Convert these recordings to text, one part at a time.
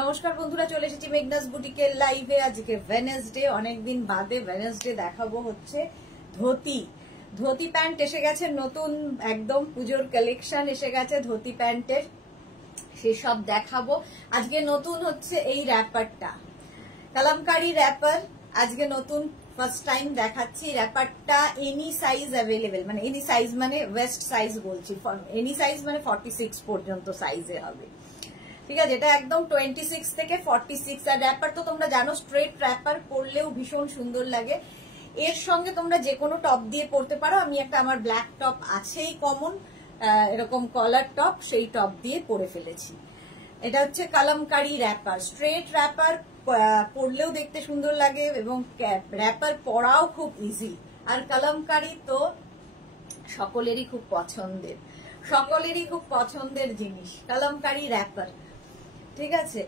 নমস্কার বন্ধুরা, চলে এসেছি মেঘনাস বুটিকের লাইভে। আজকে ওয়েডনেসডে, অনেকদিন বাদে ওয়েডনেসডে দেখাবো হচ্ছে ধুতি। ধুতি প্যান্ট এসে গেছে, নতুন একদম পুজোর কালেকশন এসে গেছে ধুতি প্যান্টের, সেসব দেখাবো। আজকে নতুন হচ্ছে এই র্যাপারটা, কালামকারী র্যাপার। আজকে নতুন ফার্স্ট টাইম দেখাচ্ছি র্যাপারটা। এনি সাইজ অ্যাভেলেবেল, মানে এনি সাইজ মানে ওয়েস্ট সাইজ বলছি, এনি সাইজ মানে 46 পর্যন্ত সাইজে হবে, ঠিক আছে। এটা একদম 26 থেকে 46। আর র্যাপার তো তোমরা জানো, স্ট্রেট র্যাপার পরলেও ভীষণ সুন্দর লাগে। এর সঙ্গে তোমরা যে কোনো টপ দিয়ে পরতে পারো। আমি একটা, আমার ব্ল্যাক টপ আছেই কমন, এরকম কলার টপ, সেই টপ দিয়ে পরে ফেলেছি। এটা হচ্ছে কালামকারী র্যাপার, স্ট্রেট র্যাপার পরলেও দেখতে সুন্দর লাগে এবং র্যাপার পরাও খুব ইজি। আর কালামকারী তো সকলেরই খুব পছন্দের, খুব পছন্দের জিনিস কালামকারী র্যাপার, ঠিক আছে।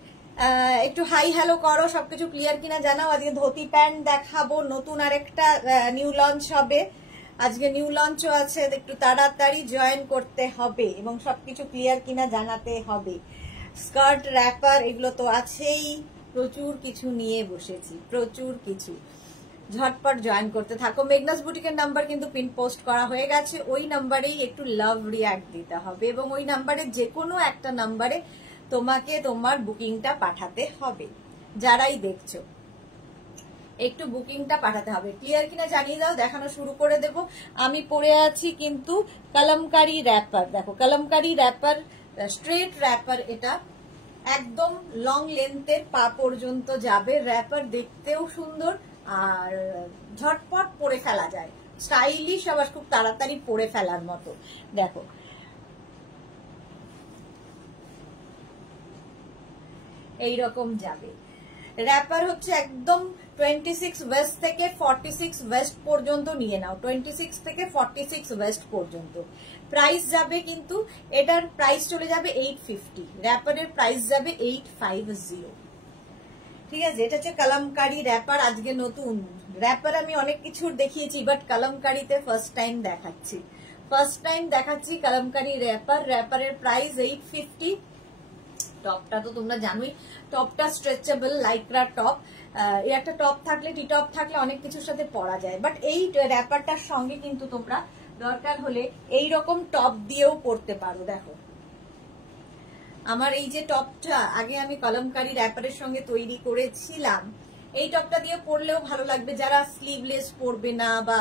একটু হাই হ্যালো করো, সবকিছু ক্লিয়ার কিনা জানাও। আজকে ধুতি প্যান্ট দেখাবো, নতুন আরেকটা নিউ লঞ্চ হবে। আজকে নিউ লঞ্চও আছে, একটু তাড়াতাড়ি জয়েন করতে হবে এবং সবকিছু ক্লিয়ার কিনা জানাতে হবে। স্কার্ট, র্যাপার এগুলো তো আছেই, প্রচুর কিছু নিয়ে বসেছি, প্রচুর কিছু। ঝটপট জয়েন করতে থাকো। মেঘনাস বুটিকের নাম্বার কিন্তু পিন পোস্ট করা হয়ে গেছে, ওই নাম্বারেই একটু লাভ রিয়াক্ট দিতে হবে এবং ওই নাম্বারে যে কোনো একটা নাম্বারে তোমাকে তোমার বুকিংটা পাঠাতে হবে। যারাই দেখছো একটু বুকিংটা পাঠাতে হবে, ক্লিয়ার কিনা জানিয়ে দাও, দেখানো শুরু করে দেব। আমি পরে আছি কিন্তু কালামকারী র্যাপার। দেখো কালামকারী র্যাপার, স্ট্রেট র্যাপার, এটা একদম লং লেন্থের পা পর্যন্ত যাবে। র্যাপার দেখতেও সুন্দর আর ঝটপট পরে ফেলা যায়, স্টাইলিশ, আবার খুব তাড়াতাড়ি পরে ফেলার মতো। দেখো এইরকম যাবে। র্যাপার হচ্ছে একদম 26 ওয়েস্ট থেকে 46 ওয়েস্ট পর্যন্ত নিয়ে নাও, 26 থেকে 46 ওয়েস্ট পর্যন্ত। প্রাইস যাবে কিন্তু, এটার প্রাইস চলে যাবে 850, র্যাপারের প্রাইস যাবে 850, ঠিক আছে। এটা হচ্ছে কালামকারী র্যাপার। আজকে নতুন র্যাপার আমি অনেক কিছুর দেখিয়েছি, বাট কালামকারীতে ফার্স্ট টাইম দেখাচ্ছি কালামকারী র্যাপার। র্যাপারের প্রাইস 850। টপটা তো তোমরা জানোই, টপটা স্ট্রেচেবল লাইক্রা টপ। এই একটা টপ থাকলে, টি টপ থাকলে অনেক কিছুর সাথে পরা যায়, বাট এই র্যাপারটার সঙ্গে কিন্তু তোমরা দরকার হলে এই রকম টপ দিয়েও পরতে পারো। দেখো আমার এই যে টপটা আগে আমি কালামকারী র্যাপারের সঙ্গে তৈরি করেছিলাম, এই টপটা দিয়ে পরলেও ভালো লাগবে। যারা স্লিভলেস পরবে না বা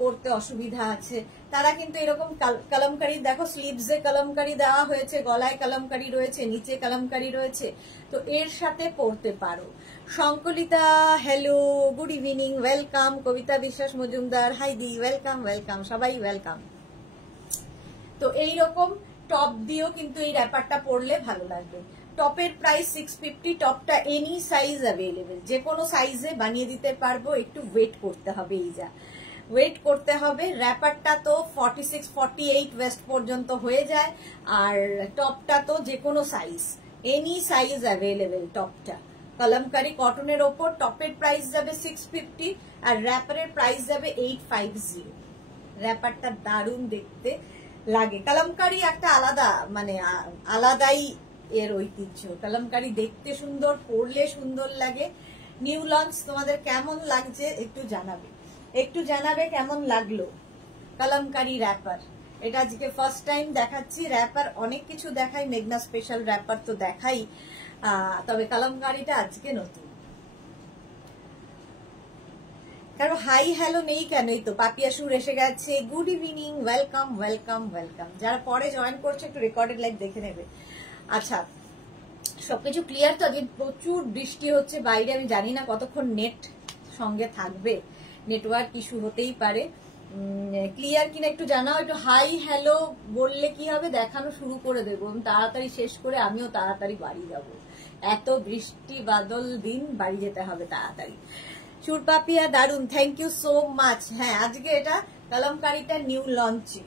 পরতে অসুবিধা আছে, তারা কিন্তু এরকম কালামকারী, দেখো স্লিভসে কালামকারী দেওয়া হয়েছে, গলায় কালামকারী রয়েছে, নিচে কালামকারী রয়েছে, তো এর সাথে পরতে পারো। সংকলিতা হ্যালো, গুড ইভিনিং, ওয়েলকাম। কবিতা বিশ্বাস মজুমদার, হাই দি, ওয়েলকাম ওয়েলকাম, সবাই ওয়েলকাম। তো এইরকম টপ দিয়েও কিন্তু এই র্যাপারটা পরলে ভালো লাগবে। টপের প্রাইস 650। টপটা এনি সাইজ অ্যাভেলেবেল, যে কোনো সাইজে বানিয়ে দিতে পারবো। একটু ওয়েট করতে হবে, এই যা ওয়েট করতে হবে। র্যাপারটা তো 46 48 ওয়েস্ট পর্যন্ত হয়ে যায়, আর টপটা তো যে কোনো সাইজ, এনি সাইজ অ্যাভেলেবেল। টপটা কালামকারী কটনের ওপর, টপের প্রাইস যাবে 650 আর র্যাপারের প্রাইস যাবে 850। র্যাপারটা দারুণ দেখতে লাগে। কালামকারী একটা আলাদা, মানে আলাদাই এর ঐতিহ্য। কালামকারী দেখতে সুন্দর, পরলে সুন্দর লাগে। নিউ লঞ্চ তোমাদের কেমন লাগছে একটু জানাবে কেমন লাগলো কালামকারী র্যাপার। এটা আজকে ফার্স্ট টাইম দেখাচ্ছি র্যাপার। অনেক কিছু দেখাই, মেঘনা স্পেশাল র্যাপার তো দেখাই, তবে কালামকারীটা আজকে নতুন। কারণ হাই হ্যালো নেই কেন, এই তো পাপিয়া সুর এসে গেছে, good evening, welcome welcome welcome. যারা পরে জয়েন করছে একটু রেকর্ডেড লাইভ দেখে নেবে। আচ্ছা, সবকিছু ক্লিয়ার তো? আজকে প্রচুর বৃষ্টি হচ্ছে বাইরে, আমি জানি না কতক্ষণ নেট সঙ্গে থাকবে, নেটওয়ার্ক ইস্যু হতেই পারে। ক্লিয়ার কিনা একটু জানাও। একটু হাই হ্যালো বললে কি হবে, দেখানো শুরু করে দেবো, তাড়াতাড়ি শেষ করে আমিও তাড়াতাড়ি বাড়ি যাব। এত বৃষ্টি বাদল দিন, বাড়ি যেতে হবে তাড়াতাড়ি। চুরপাপিয়া দারুন, থ্যাংক ইউ সো মাচ। হ্যাঁ, আজকে এটা কালামকারীটা নিউ লঞ্চিং।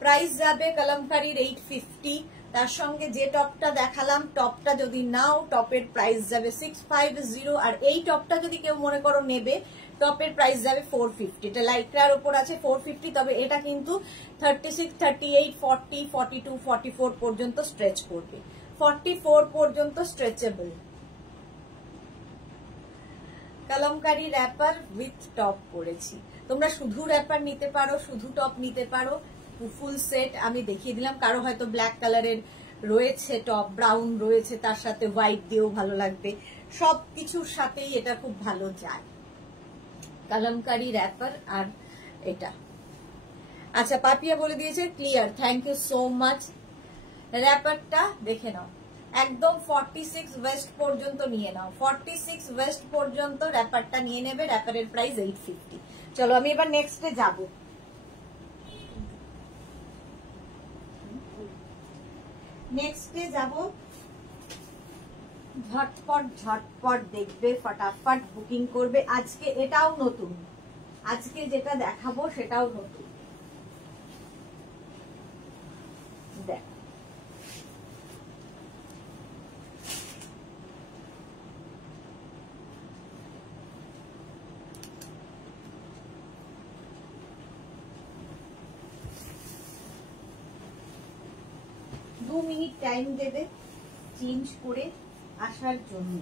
প্রাইস যাবে কালামকারীর 850। তার সঙ্গে যে টপটা দেখালাম, টপটা যদি নাও, টপের প্রাইস যাবে 650। আর এই টপটা যদি কেউ মনে করো নেবে, টপের প্রাইস যাবে 450। এটা লাইক্রার উপর আছে 450, তবে এটা কিন্তু 36 38 40 42 44 পর্যন্ত স্ট্রেচ করবে। 44 পর্যন্ত stretchable. Kalamkari wrapper with top পরেছি। তোমরা শুধু র্যাপার নিতে পারো, শুধু টপ নিতে পারো, ফুল সেট আমি দেখিয়ে দিলাম। কারো হয়তো ব্ল্যাক কালারের রয়েছে টপ, ব্রাউন রয়েছে, তার সাথে হোয়াইট দিয়েও ভালো লাগবে, সব কিছুর সাথেই এটা খুব ভালো যায়। কালামকারী র্যাপার আর এটা। আচ্ছা, পাপিয়া বলে দিয়েছে clear, thank you so much. র্যাপারটা দেখে নাও, একদম 46 ওয়েস্ট পর্যন্ত নিয়ে নাও, 46 ওয়েস্ট পর্যন্ত র্যাপারটা নিয়ে নেবে। র্যাপারের প্রাইস 850। চলো আমি এবার নেক্সটে যাব। নেক্সটে যাব, ঝটপট ঝটপট দেখবে, ফটাফট বুকিং করবে। আজকে এটাও নতুন, আজকে যেটা দেখাবো সেটাও নতুন। দেখ, দু মিনিট টাইম দেবে চেঞ্জ করে আসার জন্য।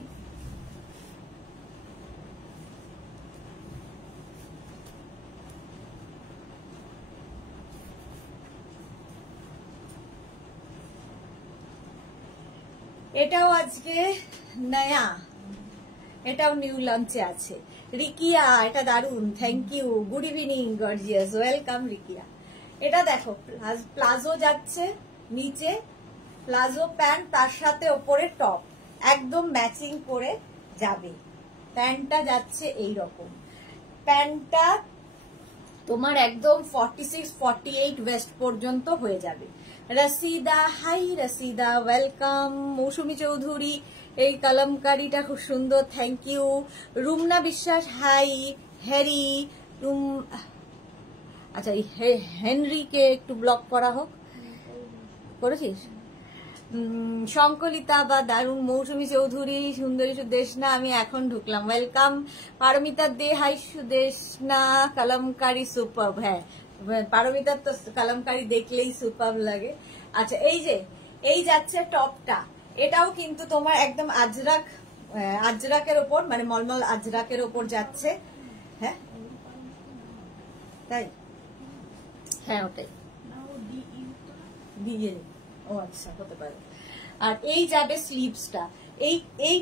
এটাও আজকে নয়া, এটাও নিউ লঞ্চে আছে। রিকিয়া, এটা দারুন, thank you, good evening gorgeous, welcome Rikiya. এটা দেখো, প্লাজো যাচ্ছে নিচে, প্লাজো প্যান্ট, তার সাথে ওপরে টপ, একদম ম্যাচিং করে যাবে। প্যান্টটা যাচ্ছে এইরকম, প্যান্টটা তোমার একদম 46 48 ওয়েস্ট পর্যন্ত হয়ে যাবে। রসিদা, হাই রসিদা, ওয়েলকাম। মৌসুমী চৌধুরী, এই কালামকারীটা খুব সুন্দর, থ্যাংক ইউ। রুমনা বিশ্বাস, হাই। হ্যারি, আচ্ছা এই হেনরিকে একটু ব্লক করা হোক, করেছিস? শঙ্কলিতা বা দারুণ। মৌসুমী চৌধুরী, সুন্দরী সুদেশনা, আমি এখন ঢুকলাম, ওয়েলকাম। পারমিতা দে, হাই সুদেশনা, কালামকারী সুপার। হ্যাঁ, পারমিতার তো কালামকারী দেখলেই সুপার লাগে। আচ্ছা, এই যে এই যাচ্ছে টপটা, এটাও কিন্তু তোমার একদম আজরাক, আজরাকের ওপর, মানে মলমল আজরাকের ওপর যাচ্ছে। হ্যাঁ তাই, হ্যাঁ ওটাই দিয়ে, ও আচ্ছা হতে পারে। আর এই যাবে স্লিভসটা, এই এই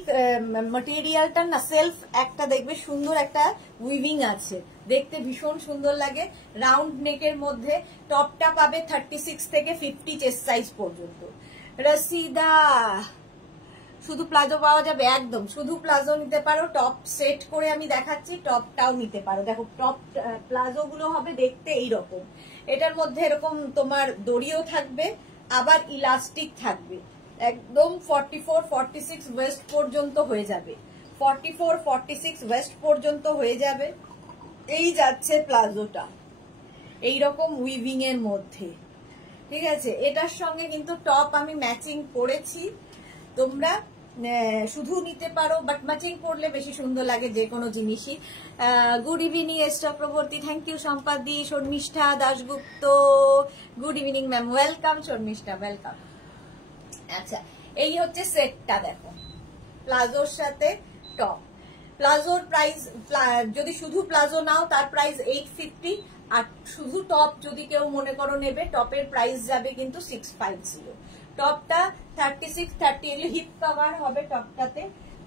ম্যাটেরিয়ালটা না সেলফ একটা দেখবে সুন্দর একটা উইভিং আছে, দেখতে ভীষণ সুন্দর লাগে। রাউন্ড নেকের মধ্যে টপটা পাবে 36 থেকে 50 চেস্ট সাইজ পর্যন্ত। রসিদা, শুধু প্লাজো পাওয়া যাবে? একদম শুধু প্লাজো নিতে পারো, টপ সেট করে আমি দেখাচ্ছি, টপটাও নিতে পারো। দেখো টপ প্লাজো গুলো হবে দেখতে এইরকম, এটার মধ্যে এরকম তোমার দড়িও থাকবে, আবার ইলাস্টিক থাকবে। একদম 44 46 ওয়েস্ট পর্যন্ত হয়ে যাবে, 44 46 ওয়েস্ট পর্যন্ত হয়ে যাবে। এই যাচ্ছে প্লাজোটা এইরকম উইভিং এর মধ্যে, ঠিক আছে। এটার সঙ্গে কিন্তু টপ আমি ম্যাচিং করেছি, তোমরা শুধু নিতে পারো, বাট ম্যাচিং করলে বেশি সুন্দর লাগে যে কোনো জিনিসই। Good evening S Chakraborty, thank you. Sampadi, Sharmishtha Dasgupta, good evening ma'am, welcome Sharmishtha, welcome. আচ্ছা, এই হচ্ছে সেটটা, দেখো প্লাজোর সাথে টপ। প্লাজোর প্রাইস, যদি শুধু প্লাজো নাও তার প্রাইস 850, আর শুধু টপ যদি কেউ মনে করো নেবে, টপের প্রাইস যাবে কিন্তু 650। টপটা 36 30, এগুলো হিপ কভার হবে টপটাতে,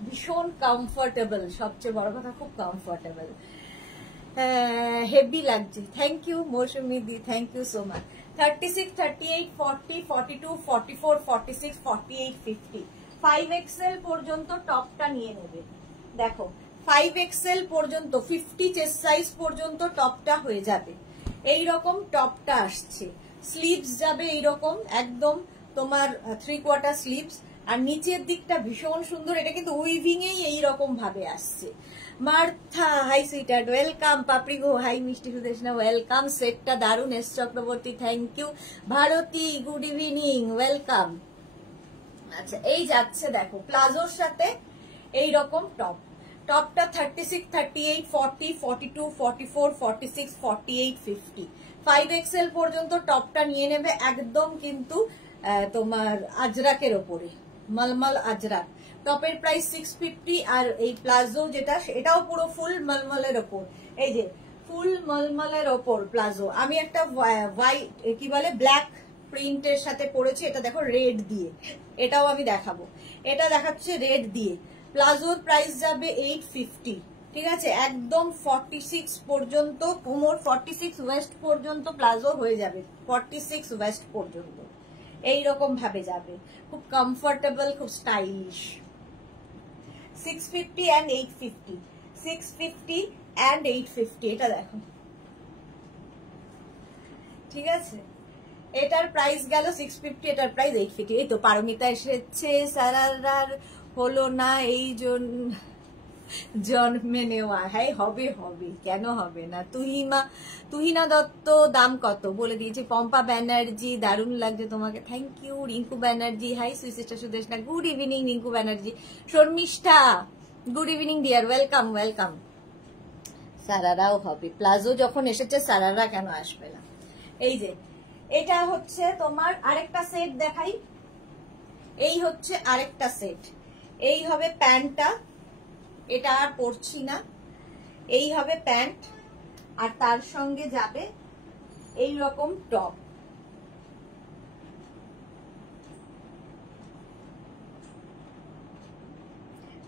ভীষণ কমফোর্টেবল, সবচেয়ে বড় কথা খুব কমফোর্টেবল, হেভি লাগছে। থ্যাংক ইউ মৌসুমি দি, thank you so much. 36 38 40 42 44 46 48 50, 5XL পর্যন্ত টপটা নিয়ে নেবে। দেখো 5XL পর্যন্ত 50 চেস্ট সাইজ পর্যন্ত টপটা হয়ে যাবে। এইরকম টপটা আসছে, স্লিভস যাবে এইরকম একদম তোমার 3/4 স্লিভস, আর নিচের দিকটা ভীষণ সুন্দর, এটা কিন্তু উইভিং এই এইরকম ভাবে আসছে। Martha, hi sweetheart, welcome. Papri গো, হাই মিষ্টি সুদেশনা, ওয়েলকাম। সেটটা দারুন, S Chakraborty, thank you. Bharati, good evening, welcome. আচ্ছা, এই যাচ্ছে দেখো প্লাজোর সাথে এইরকম টপ, টপটা 36 38 40 42 44 46 48 50, 5XL পর্যন্ত টপটা নিয়ে নেবে, একদম কিন্তু তোমার আজরাকের ওপরে, মলমল আজরাক, টপের প্রাইস 650। আর এই প্লাজো যেটা এটাও পুরো ফুল মলমলের ওপর, এই যে ফুল মলমলের ওপর প্লাজো। আমি একটা হোয়াইট কি বলে ব্ল্যাক প্রিন্টের সাথে পরেছি, এটা দেখো রেড দিয়ে, এটাও আমি দেখাবো। এটা দেখাচ্ছে রেড দিয়ে। প্লাজোর প্রাইস যাবে 850, ঠিক আছে, একদম 46 পর্যন্ত কোমর, 46 ওয়েস্ট পর্যন্ত প্লাজো হয়ে যাবে, 46 ওয়েস্ট পর্যন্ত এইরকম ভাবে যাবে, খুব কমফোর্টেবল, খুব স্টাইলিশ। 650 and 850, 650 and 850, এটা দেখো, ঠিক আছে। এটার প্রাইস গেল 650, এটার প্রাইস 850। এই তো পারমিতা এসেছে, সারার হলো না এই জন্মে নেওয়া, হ্যাঁ হবে হবে, কেন হবে না। তুহিনা দত্ত দাম কত বলে দিয়েছে। পম্পা ব্যানার্জি দারুণ লাগছে তোমাকে, thank you. Rinku Banerjee hi sweet sister Sudeshna, good evening Rinku Banerjee. Sharmishtha good evening dear, welcome welcome. সারারাও হবে, প্লাজো যখন এসেছে সারারা কেন আসবে না। এই যে এটা হচ্ছে তোমার আরেকটা সেট দেখাই, এই হচ্ছে আরেকটা সেট। এই হবে প্যান্টটা, এটা আর পরছি না, এই হবে প্যান্ট, আর তার সঙ্গে যাবে এই রকম টপ।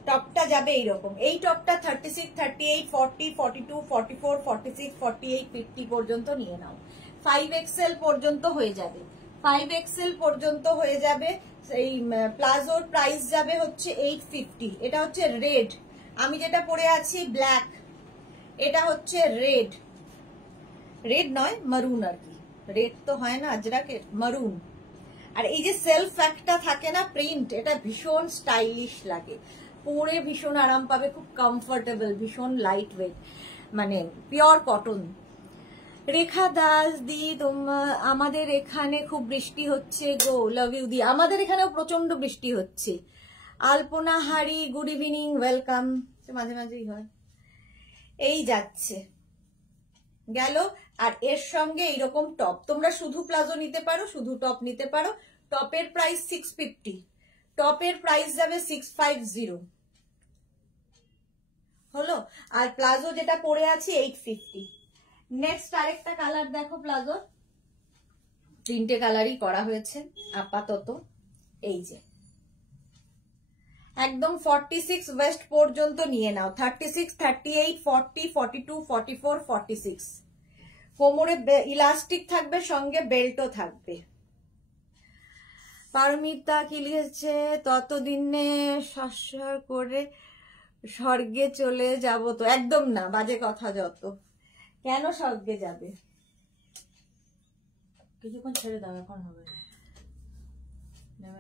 টপটা যাবে এইরকম, এই টপটা 36, 38, 40, 42, 44, 46, 48, 50 পর্যন্ত নিয়ে নাও। 5XL পর্যন্ত হয়ে যাবে, 5XL পর্যন্ত হয়ে যাবে। এই প্লাজোর প্রাইস যাবে হচ্ছে 850। এটা হচ্ছে রেড, আমি যেটা পরে আছি ব্ল্যাক, এটা হচ্ছে রেড, রেড নয় মারুন আর কি, রেড তো হয় না আজরাকের, মারুন। আর এই যে সেলফ একটা থাকে না প্রিন্ট, এটা ভীষণ স্টাইলিশ লাগে, পরে ভীষণ আরাম পাবে, খুব কমফোর্টেবল, ভীষণ লাইট ওয়েট, মানে পিওর কটন। রেখা দাস দি আমাদের এখানে খুব বৃষ্টি হচ্ছে গো, লাভ ইউ দি। আমাদের এখানেও প্রচন্ড বৃষ্টি হচ্ছে। আলপনা হারি গুড ইভিনিং, ওয়েলকাম। মাঝে মাঝেই হয়। এই যাচ্ছে গেল, আর এর সঙ্গে এইরকম টপ, তোমরা শুধু প্লাজো নিতে পারো, শুধু টপ নিতে পারো। টপের প্রাইস 650, টপের প্রাইস যাবে 650 হলো। আর প্লাজো যেটা পরে আছি 850। নেক্সট আরেকটা কালার দেখো প্লাজো, তিনটে কালারই করা হয়েছে আপাতত। এই যে একদম 46 ওয়েস্ট পর্যন্ত নিয়ে নাও, 36, 38, 40, 42, 44, 46। কোমরে ইলাস্টিক থাকবে, সঙ্গে বেল্টও থাকবে। পারমিতা কি লিখেছে, ততদিনে সস্বর করে স্বর্গে চলে যাব তো, একদম না, বাজে কথা যত, কেন স্বর্গে যাবে, কিছুক্ষণ ছেড়ে দাও, এখন হবে না,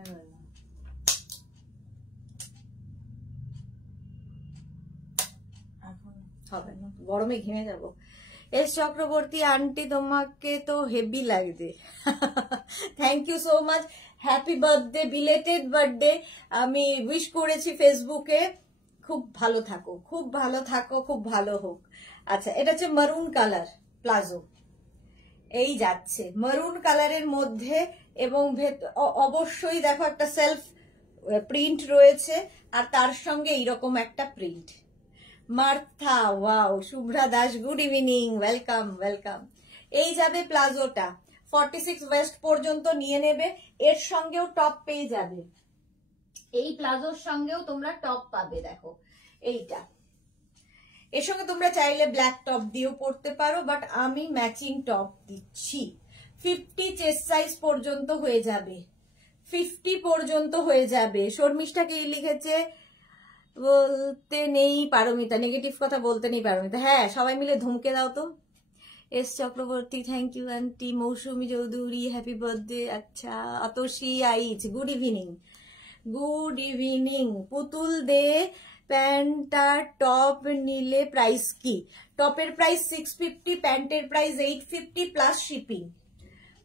এখন হবে না, গরমে ঘেমে যাবো। এস চক্রবর্তী আন্টি তোমাকে তো হেভি লাগছে, thank you so much, happy birthday, belated birthday আমি উইশ করেছি ফেসবুকে। খুব ভালো থাকো, খুব ভালো থাকো, খুব ভালো হোক। আচ্ছা, এটা হচ্ছে মারুন কালার প্লাজো, এই যাচ্ছে মারুন কালারের মধ্যে, এবং অবশ্যই দেখো একটা সেলফ প্রিন্ট রয়েছে, আর তার সঙ্গে এইরকম একটা print. Martha wow, Shubhra Das good evening, welcome welcome. এই যাবে প্লাজোটা, 46 ওয়েস্ট পর্যন্ত নিয়ে নেবে, এর সঙ্গেও টপ পেয়ে যাবে, এই প্লাজোর সঙ্গেও তোমরা টপ পাবে। দেখো এইটা, এর সঙ্গে তোমরা চাইলে ব্ল্যাক টপ দিয়েও পরতে পারো, বাট আমি ম্যাচিং টপ দিচ্ছি। 50 চেস্ট সাইজ পর্যন্ত হয়ে যাবে, 50 পর্যন্ত হয়ে যাবে। শর্মিষ্ঠা কি লিখেছে, বলতে নেই পারমিতা, নেগেটিভ কথা বলতে নেই পারমিতা, হ্যাঁ সবাই মিলে ধমকে দাও তো। S Chakraborty thank you aunty. Moushumi Chowdhury happy birthday. আচ্ছা, Atasi Aich good evening, good evening. Putul Dey প্যান্টটা টপ নিলে প্রাইস কি? টপের প্রাইস 650, প্যান্টের price 850 plus shipping.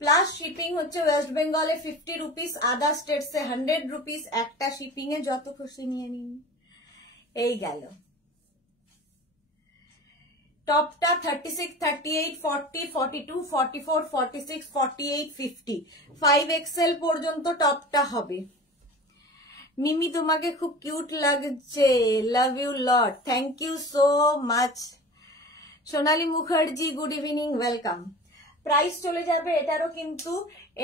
Plus shipping হচ্ছে ওয়েস্ট বেঙ্গলে 50 রুপিস, আদার স্টেটসে 100 রুপিস, একটা শিপিং এ যত খুশি নিয়ে নিন। এই গেল টপটা 36, 38, 40, 42, 44, 46, 48, 50, 5XL পর্যন্ত টপটা হবে। মিমি তোমাকে খুব কিউট লাগছে, love you lot, thank you so much. Sonali Mukherjee good evening, welcome. Price চলে যাবে এটারও, কিন্তু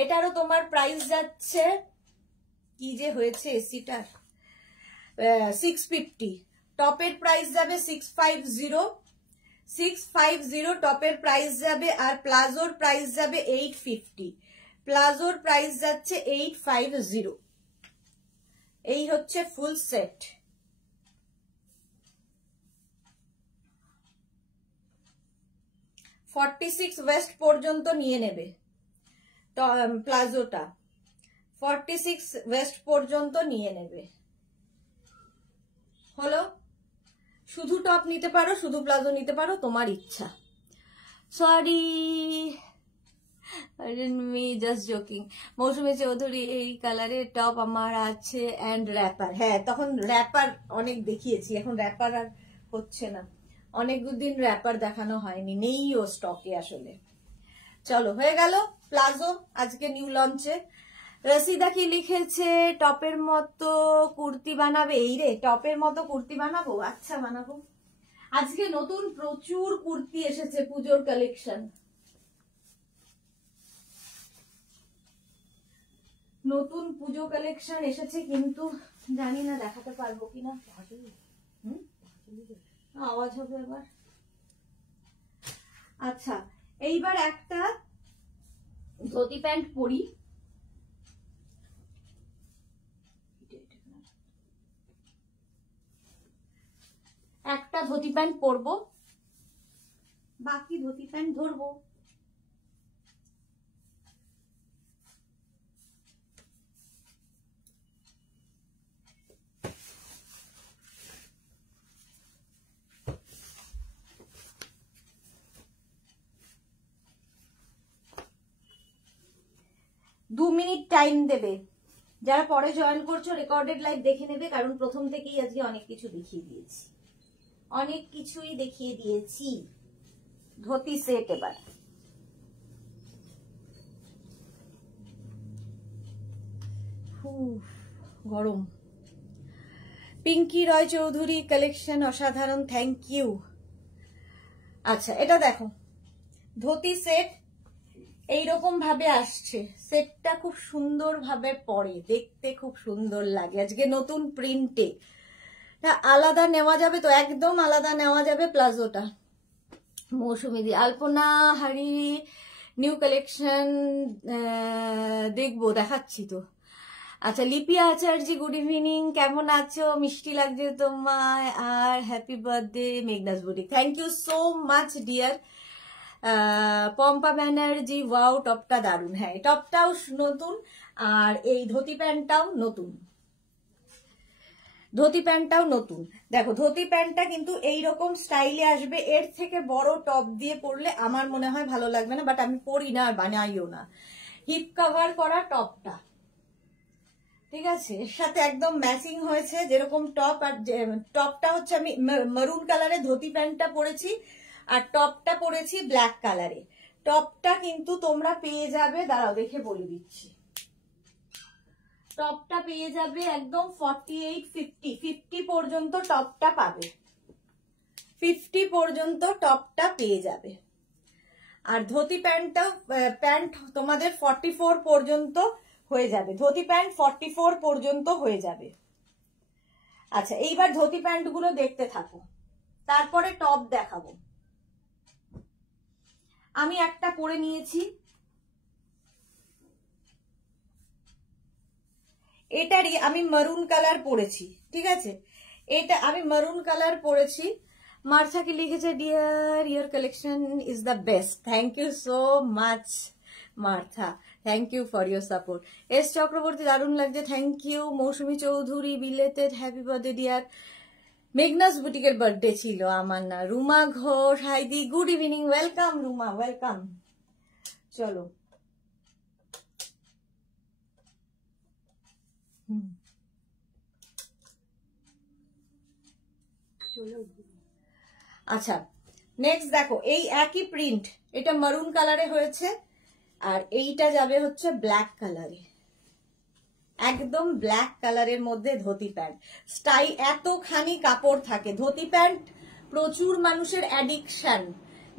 এটারও তোমার প্রাইস যাচ্ছে, কি যে হয়েছে এসিটার, 650। টপের প্রাইস যাবে 650 টপের প্রাইস যাবে, আর প্লাজোর প্রাইস যাবে 850। প্লাজোর প্রাইস যাচ্ছে 850। এই হচ্ছে ফুল সেট। $46 ওয়েস্ট পর্যন্ত নিয়ে নেবে প্লাজোটা, $46 ওয়েস্ট পর্যন্ত নিয়ে নেবে। হলো, শুধু টপ নিতে পারো, শুধু প্লাজো নিতে পারো, তোমার ইচ্ছা। Sorry, just joking. Mousumi Chowdhury, এই কালারের টপ আমার আছে অ্যান্ড র্যাপার। হ্যাঁ, তখন র্যাপার অনেক দেখিয়েছি, এখন র্যাপার আর হচ্ছে না, অনেকদিন র্যাপার দেখানো হয়নি, নেই ও স্টকে আসলে। চলো, হয়ে গেল প্লাজো আজকে নিউ লঞ্চে। রসিদা কি লিখেছে, টপের মতো কুর্তি বানাবে? এই রে, টপের মতো কুর্তি বানাবো? আচ্ছা, বানাবো। আজকে নতুন প্রচুর কুর্তি এসেছে, পুজোর কালেকশন, নতুন পুজো কালেকশন এসেছে, কিন্তু জানি না দেখাতে পারবো কিনা। আওয়াজ হবে আবার। আচ্ছা, এইবার একটা ধুতি প্যান্ট পরি, একটা ধুতি প্যান্ট পরবো, বাকি ধুতি প্যান্ট ধরবো। দু মিনিট টাইম দেবে, যারা পরে জয়েন করছো রেকর্ডেড লাইভ দেখে নেবে, কারণ প্রথম থেকেই আজকে অনেক কিছু দেখিয়ে দিয়েছি, অনেক কিছুই দেখিয়ে দিয়েছি। ধুতি সেট এবার। গরম। পিঙ্কি রয় চৌধুরী, কালেকশন অসাধারণ, থ্যাংক ইউ। আচ্ছা, এটা দেখো, ধুতি সেট এইরকম ভাবে আসছে, সেটটা খুব সুন্দর ভাবে পরে, দেখতে খুব সুন্দর লাগে। আজকে নতুন প্রিন্টে আলাদা নেওয়া যাবে তো, একদম আলাদা নেওয়া যাবে প্লাজোটা। মৌসুমী দি, আলপনা হারি নিউ কালেকশন দেখবো, দেখাচ্ছি তো। আচ্ছা, লিপিয়া আচার্য গুড ইভিনিং, কেমন আছো? মিষ্টি লাগছে তোমায়, আর happy birthday Meghna's boutique. Thank you so much dear. Pompa Banerjee, wow টপটা দারুন। হ্যাঁ, টপটাও নতুন, আর এই ধুতি প্যান্টটাও নতুন, ধুতি প্যান্টটাও নতুন। দেখো, ধুতি প্যান্টটা কিন্তু এইরকম স্টাইলে আসবে, এর থেকে বড় টপ দিয়ে পরলে আমার মনে হয় ভালো লাগবে না, বাট আমি পরি না আর বানাইও না। হিপ কভার করা টপটা, ঠিক আছে, এর সাথে একদম ম্যাচিং হয়েছে, যেরকম টপ, আর টপটা হচ্ছে আমি মারুন কালারে, ধুতি প্যান্টটা পরেছি, আর টপটা পরেছি ব্ল্যাক কালারে। টপটা কিন্তু তোমরা পেয়ে যাবে, দাঁড়াও দেখে বলে দিচ্ছি, টপটা পেয়ে যাবে একদম 48-50 পর্যন্ত টপটা পাবে, 50 পর্যন্ত টপটা পেয়ে যাবে। আর ধুতি প্যান্টটা, প্যান্ট তোমাদের 44 পর্যন্ত হয়ে যাবে, ধুতি প্যান্ট 44 পর্যন্ত হয়ে যাবে। আচ্ছা, এইবার ধুতি প্যান্ট গুলো দেখতে থাকো, তারপরে টপ দেখাবো। আমি একটা পরে নিয়েছি, এটারই আমি মারুন কালার পরেছি, ঠিক আছে, এটা আমি মারুন কালার পরেছি। মার্থা কি লিখেছে, dear your collection is the best, thank you so much Martha, thank you for your support. S Chakraborty, দারুণ লাগছে, thank you. Mousumi Chowdhury, belated happy birthday dear. Meghna's বুটিকের বার্থডে ছিল আমার না। রুমা ঘোষ, হাইদি good evening, welcome Ruma, welcome. চলো, আচ্ছা, নেক্সট দেখো, এই একই প্রিন্ট, এটা মারুন কালারে হয়েছে, আর এইটা যাবে হচ্ছে ব্ল্যাক কালারে, একদম ব্ল্যাক কালারের মধ্যে ধুতি প্যান্ট স্টাইল, এতখানি কাপড় থাকে। ধুতি প্যান্ট প্রচুর মানুষের অ্যাডিকশন।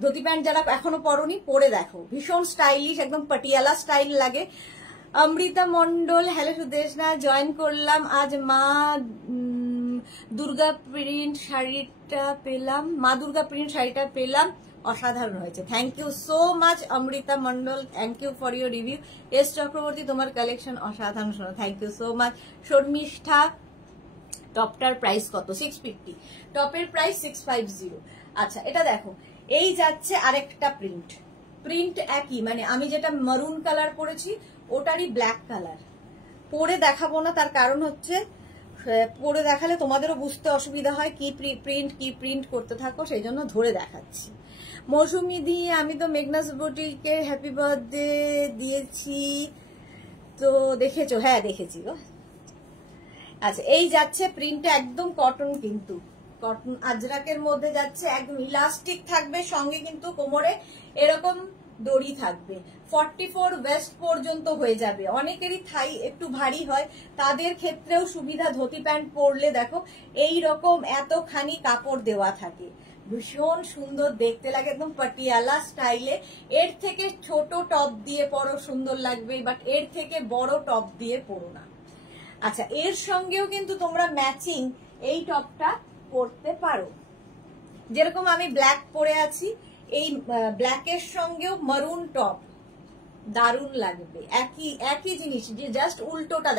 ধুতি প্যান্ট যারা এখনো পরনি পরে দেখো, ভীষণ স্টাইলিশ, একদম পাটিয়ালা স্টাইল লাগে। অমৃতা মন্ডল, হ্যালো সুদেশনা, জয়েন করলাম। আজ মা দুর্গা প্রিন্ট শাড়িটা পেলাম, মা দুর্গা প্রিন্ট শাড়িটা পেলাম, অসাধারণ হয়েছে। Thank you so much Amrita Mondal, thank you for your review. S Chakraborty, তোমার কালেকশন অসাধারণ, শোনো, thank you so much. Sharmishtha, টপটার প্রাইস কত? 650, টপের প্রাইস 650। আচ্ছা এটা দেখো, এই যাচ্ছে আরেকটা প্রিন্ট, প্রিন্ট একই, মানে আমি যেটা মারুন কালার পরেছি ওটারই ব্ল্যাক কালার। পরে দেখাবো না, তার কারণ হচ্ছে পরে দেখালে তোমাদেরও বুঝতে অসুবিধা হয় কি প্রিন্ট করতে থাকো, সেই জন্য ধরে দেখাচ্ছি। মৌসুমি দি, আমি তো মেঘনাস বুটিকে হ্যাপি বার্থডে দিয়েছি, তো দেখেছো? হ্যাঁ দেখেছি গো। আচ্ছা এই যাচ্ছে প্রিন্টটা একদম কটন, কিন্তু কটন আজরাকের মধ্যে যাচ্ছে, একদম ইলাস্টিক থাকবে, সঙ্গে কিন্তু কোমরে এরকম দড়ি থাকবে। 44 ওয়েস্ট পর্যন্ত হয়ে যাবে। অনেকেরই থাই একটু ভারী হয়, তাদের ক্ষেত্রেও সুবিধা। ধুতি প্যান্ট পরলে দেখো এই রকম এতখানি কাপড় দেওয়া থাকে, ভীষণ সুন্দর দেখতে লাগে, একদম পাটিয়ালা স্টাইলে। এর থেকে ছোট টপ দিয়ে পরো সুন্দর লাগবে, বাট এর থেকে বড় টপ দিয়ে পরো না। আচ্ছা এর সঙ্গেও কিন্তু তোমরা ম্যাচিং এই টপটা পরতে পারো, যেরকম আমি ব্ল্যাক পরে আছি, এই ব্ল্যাকের সঙ্গেও মারুন টপ দারুণ লাগবে। একই জিনিস, যে জাস্ট উল্টোটা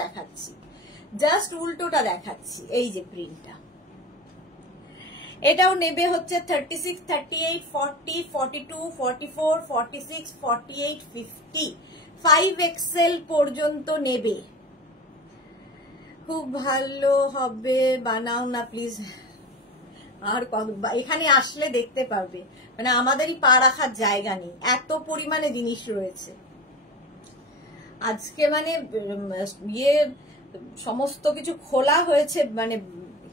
দেখাচ্ছি, এই যে প্রিন্টটা, এটাও নেবে হচ্ছে 36, 38, 40, 42, 44, 46, 48, 50, 5XL পর্যন্ত নেবে। খুব ভালো হবে, বানাও না প্লিজ। আর এখানে আসলে দেখতে পারবে, মানে আমাদেরই পা রাখার জায়গা নেই, এত পরিমাণে জিনিস রয়েছে আজকে। মানে ইয়ে সমস্ত কিছু খোলা হয়েছে, মানে